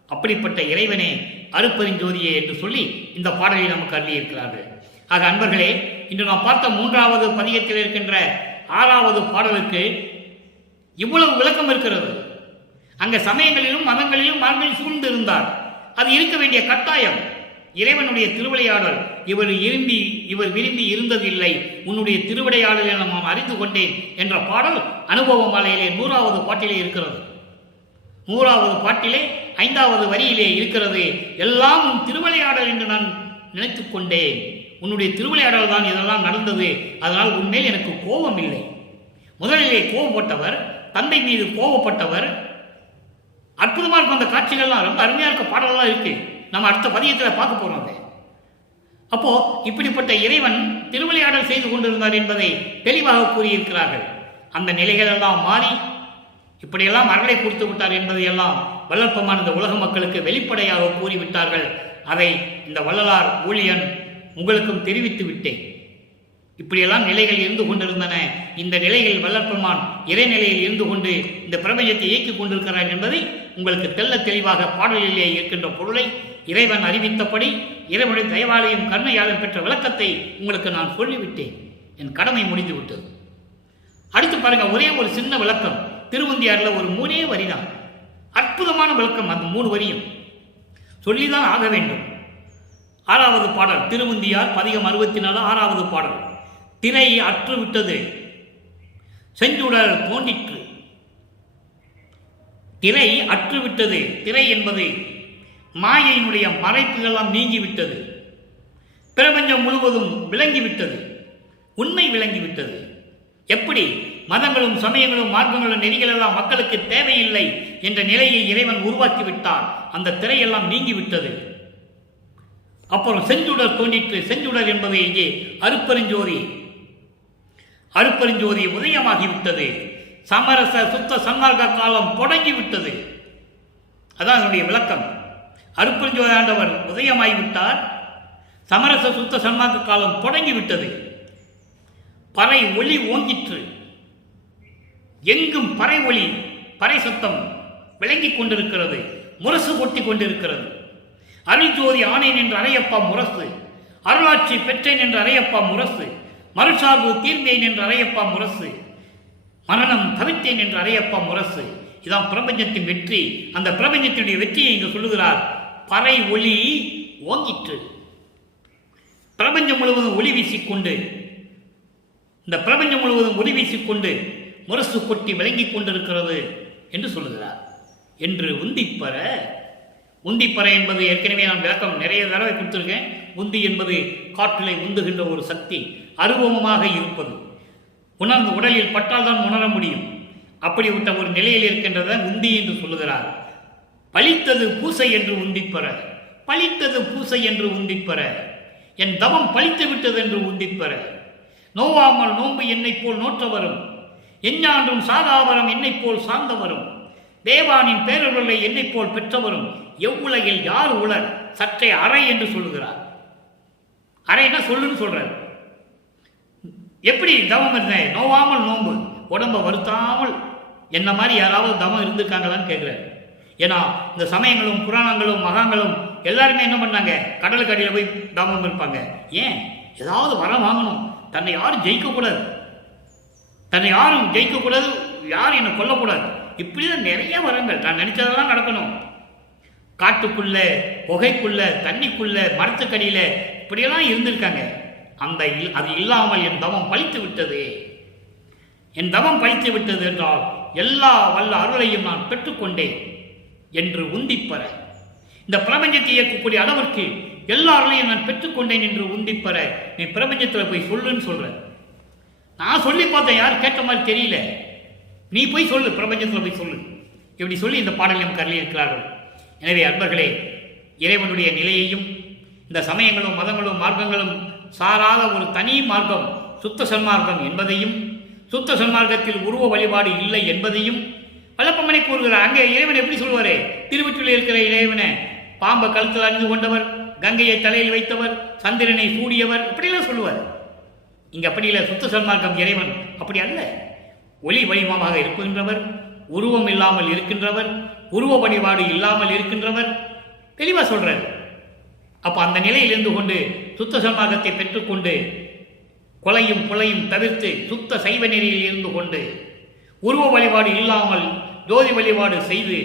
அப்படிப்பட்ட இறைவனே அருட்பெருஞ்சோதியே என்று சொல்லி இந்த பாடலை நமக்கு அருளியிருக்கிறார்கள். ஆக அன்பர்களே, இன்று நாம் பார்த்த 3வது பதிகத்தில் இருக்கின்ற 6வது பாடலுக்கு இவ்வளவு விளக்கம் இருக்கிறது. அங்க சமயங்களிலும் மதங்களிலும் மார்பில் சூழ்ந்து இருந்தார். அது இருக்க வேண்டிய கட்டாயம். இறைவனுடைய திருவிளையாடல் இவர் விரும்பி இருந்ததில்லை, உன்னுடைய திருவிளையாடலை நான் அறிந்து கொண்டேன் என்ற பாடல் அனுபவ மாலையிலே 100வது பாட்டிலே இருக்கிறது. 100வது பாட்டிலே 5வது வரியிலே இருக்கிறது. எல்லாம் உன் திருவிளையாடல் என்று நான் நினைத்துக் கொண்டேன், உன்னுடைய திருவிளையாடல் தான் இதெல்லாம் நடந்தது, அதனால் உன்மேல் எனக்கு கோபம் இல்லை. முதலிலே கோபப்பட்டவர், தந்தை மீது கோபப்பட்டவர். அற்புதமா இருக்கும் அந்த காட்சிகள்லாம், ரொம்ப அருமையா இருக்க பாடலாம் இருக்கு. நம்ம அடுத்த பதியத்தில் பார்க்க போறோம். அப்போ இப்படிப்பட்ட இறைவன் திருவிளையாடல் செய்து கொண்டிருந்தார் என்பதை தெளிவாக கூறியிருக்கிறார்கள். அந்த நிலைகள் எல்லாம் மாறி இப்படியெல்லாம் அருளை கொடுத்து விட்டார் என்பதையெல்லாம் வள்ளற்பெருமான் இந்த உலக மக்களுக்கு வெளிப்படையாக கூறிவிட்டார்கள். அதை இந்த வள்ளலார் ஊழியன் உங்களுக்கும் தெரிவித்து விட்டேன். இப்படியெல்லாம் நிலைகள் இருந்து கொண்டிருந்தன. இந்த நிலையில் வள்ளற்பெருமான் இறைநிலையில் இருந்து கொண்டு இந்த பிரபஞ்சத்தை இயக்கிக் கொண்டிருக்கிறார் என்பதை உங்களுக்கு தெள்ள தெளிவாக பாடலிலே இருக்கின்ற பொருளை இறைவன் அறிவித்தபடி இறைவனுடைய தயவாலயம் கருணையாலும் பெற்ற விளக்கத்தை உங்களுக்கு நான் சொல்லிவிட்டேன். என் கடமை முடிந்து விட்டது. அடுத்து பாருங்க, ஒரே ஒரு சின்ன விளக்கம். திருவந்தியாரில் ஒரு 3 வரிதான், அற்புதமான விளக்கம். அந்த 3 வரியும் சொல்லிதான் ஆக வேண்டும். 6வது பாடல் திருவந்தியார் பதிகம் 64 6வது பாடல். திரை அற்றுவிட்டது, செஞ்சுடர் தோண்டிற்று. திரை அற்றுவிட்டது. திரை என்பது மாயையினுடைய மறைப்புகளெல்லாம் நீங்கிவிட்டது. பிரபஞ்சம் முழுவதும் விளங்கிவிட்டது, உண்மை விளங்கிவிட்டது. எப்படி மதங்களும் சமயங்களும் மார்க்கங்களும் நெறிகள் எல்லாம் மக்களுக்கு தேவையில்லை என்ற நிலையை இறைவன் உருவாக்கிவிட்டார். அந்த திரையெல்லாம் நீங்கிவிட்டது. அப்புறம் செஞ்சுடர் தோன்றிற்று. செஞ்சுடர் என்பது இங்கே அருட்பெருஞ்சோதி. அருட்பெருஞ்சோதி உதயமாகிவிட்டது. சமரச சுத்த சன்மார்க்க காலம் தொடங்கிவிட்டது. அதான் அதனுடைய விளக்கம். அருட்பெருஞ்சோதி ஆண்டவர் உதயமாகிவிட்டார். சமரச சுத்த சன்மார்க்க காலம் தொடங்கிவிட்டது. பறை ஒளி ஓங்கிற்று. எங்கும் பறை ஒளி, பறை சத்தம் விளங்கிக் கொண்டிருக்கிறது, முரசு கொட்டி கொண்டிருக்கிறது. அருள்ஜோதி ஆனேன் என்று அறையப்பா முரசு, அருளாட்சி பெற்றேன் என்று அறையப்பா முரசு, மறுசார்பு தீர்ந்தேன் என்று அறையப்பா முரசு, மரணம் தவிர்த்தேன் என்று அறையப்பா முரசு. இதான் பிரபஞ்சத்தின் வெற்றி. அந்த பிரபஞ்சத்தினுடைய வெற்றியை இங்கு சொல்லுகிறார். பறை ஒளி ஓங்கிற்று. பிரபஞ்சம் முழுவதும் ஒளி வீசிக்கொண்டு, இந்த பிரபஞ்சம் முழுவதும் ஒளி வீசிக்கொண்டு முரசு கொட்டி விளங்கிக் கொண்டிருக்கிறது என்று சொல்லுகிறார். என்று உந்திப்பற. உந்திப்பற என்பது ஏற்கனவே நான் விளக்கம் நிறைய தடவை கொடுத்திருக்கேன். உந்தி என்பது காற்றிலை உந்துகின்ற ஒரு சக்தி, அருவமாக இருப்பது. உணர்ந்து உடலில் பட்டால் தான் உணர முடியும். அப்படிப்பட்ட ஒரு நிலையில் இருக்கின்றத உந்தி என்று சொல்லுகிறார். பலித்தது பூசை என்று உந்திப்பற. பலித்தது பூசை என்று உந்திப்பற. என் தவம் பலித்து விட்டது என்று உந்திப்பற. நோவாமல் நோன்பு என்னை போல் நோற்ற வரும், எஞ்ஞான்றும் சாதாவரம் என்னை போல் சார்ந்தவரும், தேவானின் பேரருளை என்னை போல் பெற்றவரும், எவ்வுலகில் யார் உலர் சற்றே அறை என்று சொல்லுகிறார். அறைன்னா சொல்லுன்னு சொல்றார். எப்படி தவம் இருந்தேன்? நோவாமல் நோன்பு, உடம்ப வருத்தாமல். என்ன மாதிரி யாராவது தவம் இருந்திருக்காங்களான்னு கேட்கிறார். ஏன்னா இந்த சமயங்களும் புராணங்களும் மகாங்களும் எல்லாருமே என்ன பண்ணாங்க? கடலுக்கு அடியில் போய் தவம் இருப்பாங்க. ஏன்? ஏதாவது வரம் வாங்கணும். தன்னை யாரும் ஜெயிக்கக்கூடாது, தன்னை யாரும் ஜெயிக்கக்கூடாது, யாரும் என்னை கொல்லக்கூடாது. இப்படிதான் நிறைய வரங்கள். நான் நினைச்சதெல்லாம் நடக்கணும். காட்டுக்குள்ள, புகைக்குள்ள, தண்ணிக்குள்ள, மரத்துக்கடியில இப்படியெல்லாம் இருந்திருக்காங்க. அது இல்லாமல் என் தவம் பழித்து விட்டது. என் தவம் பழித்து விட்டது என்றால் எல்லா வல்ல அருளையும் நான் பெற்றுக்கொண்டேன் என்று உந்திப்பற. இந்த பிரபஞ்சத்தை இயக்கக்கூடிய அளவிற்கு எல்லா அருளையும் நான் பெற்றுக்கொண்டேன் என்று உந்திப்பற. நீ பிரபஞ்சத்தில் போய் சொல்லுன்னு சொல்ற. நான் சொல்லி பார்த்தேன், யார் கேட்ட மாதிரி தெரியல. நீ போய் சொல்லு, பிரபஞ்சத்தில் போய் சொல்லு. இப்படி சொல்லி இந்த பாடலை நமக்கு அருளி இருக்கிறார்கள். எனவே அன்பர்களே, இறைவனுடைய நிலையையும் இந்த சமயங்களும் மதங்களும் மார்க்கங்களும் சாராத ஒரு தனி மார்க்கம் சுத்த சன்மார்க்கம் என்பதையும், சுத்த சன்மார்க்கத்தில் உருவ வழிபாடு இல்லை என்பதையும் வல்லப்பமனை கூறுகிறார். அங்கே இறைவன் எப்படி சொல்வாரே? திருவற்றில் இருக்கிற இறைவனை பாம்பை கழுத்தில் அணிந்து கொண்டவர், கங்கையை தலையில் வைத்தவர், சந்திரனை சூடியவர், இப்படிலாம் சொல்லுவார். இங்கே அப்படி இல்லை. சுத்த சன்மார்க்கம் இறைவன் அப்படி அல்ல. ஒளி வடிவமாக இருக்கின்றவர், உருவம் இல்லாமல் இருக்கின்றவர், உருவ வழிபாடு இல்லாமல் இருக்கின்றவர், தெளிவாக சொல்றார். அப்போ அந்த நிலையில் இருந்து கொண்டு சுத்த சன்மார்க்கத்தை பெற்றுக்கொண்டு கொலையும் புலையும் தவிர்த்து சுத்த சைவ நெறியில் இருந்து கொண்டு உருவ வழிபாடு இல்லாமல் ஜோதி வழிபாடு செய்து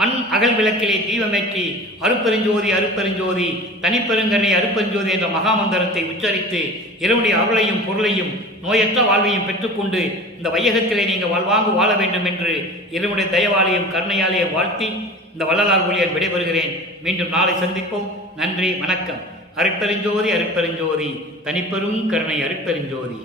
மண் அகல் விளக்கிலே தீபமேற்றி அருப்பெருஞ்சோதி அருப்பெருஞ்சோதி தனிப்பெருங்கனை அருப்பெருஞ்சோதி என்ற மகாமந்திரத்தை உச்சரித்து இறைவனுடைய அருளையும் பொருளையும் நோயற்ற வாழ்வையும் பெற்றுக்கொண்டு இந்த வையகத்திலே நீங்கள் வாழ்வாங்கு வாழ வேண்டும் என்று இறைவனுடைய தயவாலயம் கருணையாலேயே வாழ்த்தி இந்த வள்ளலார் ஊழியர் விடைபெறுகிறேன். மீண்டும் நாளை சந்திப்போம். நன்றி, வணக்கம். அருட்பெருஞ்சோதி அருட்பெருஞ்சோதி தனிப்பெரும் கருணை அருட்பெருஞ்சோதி.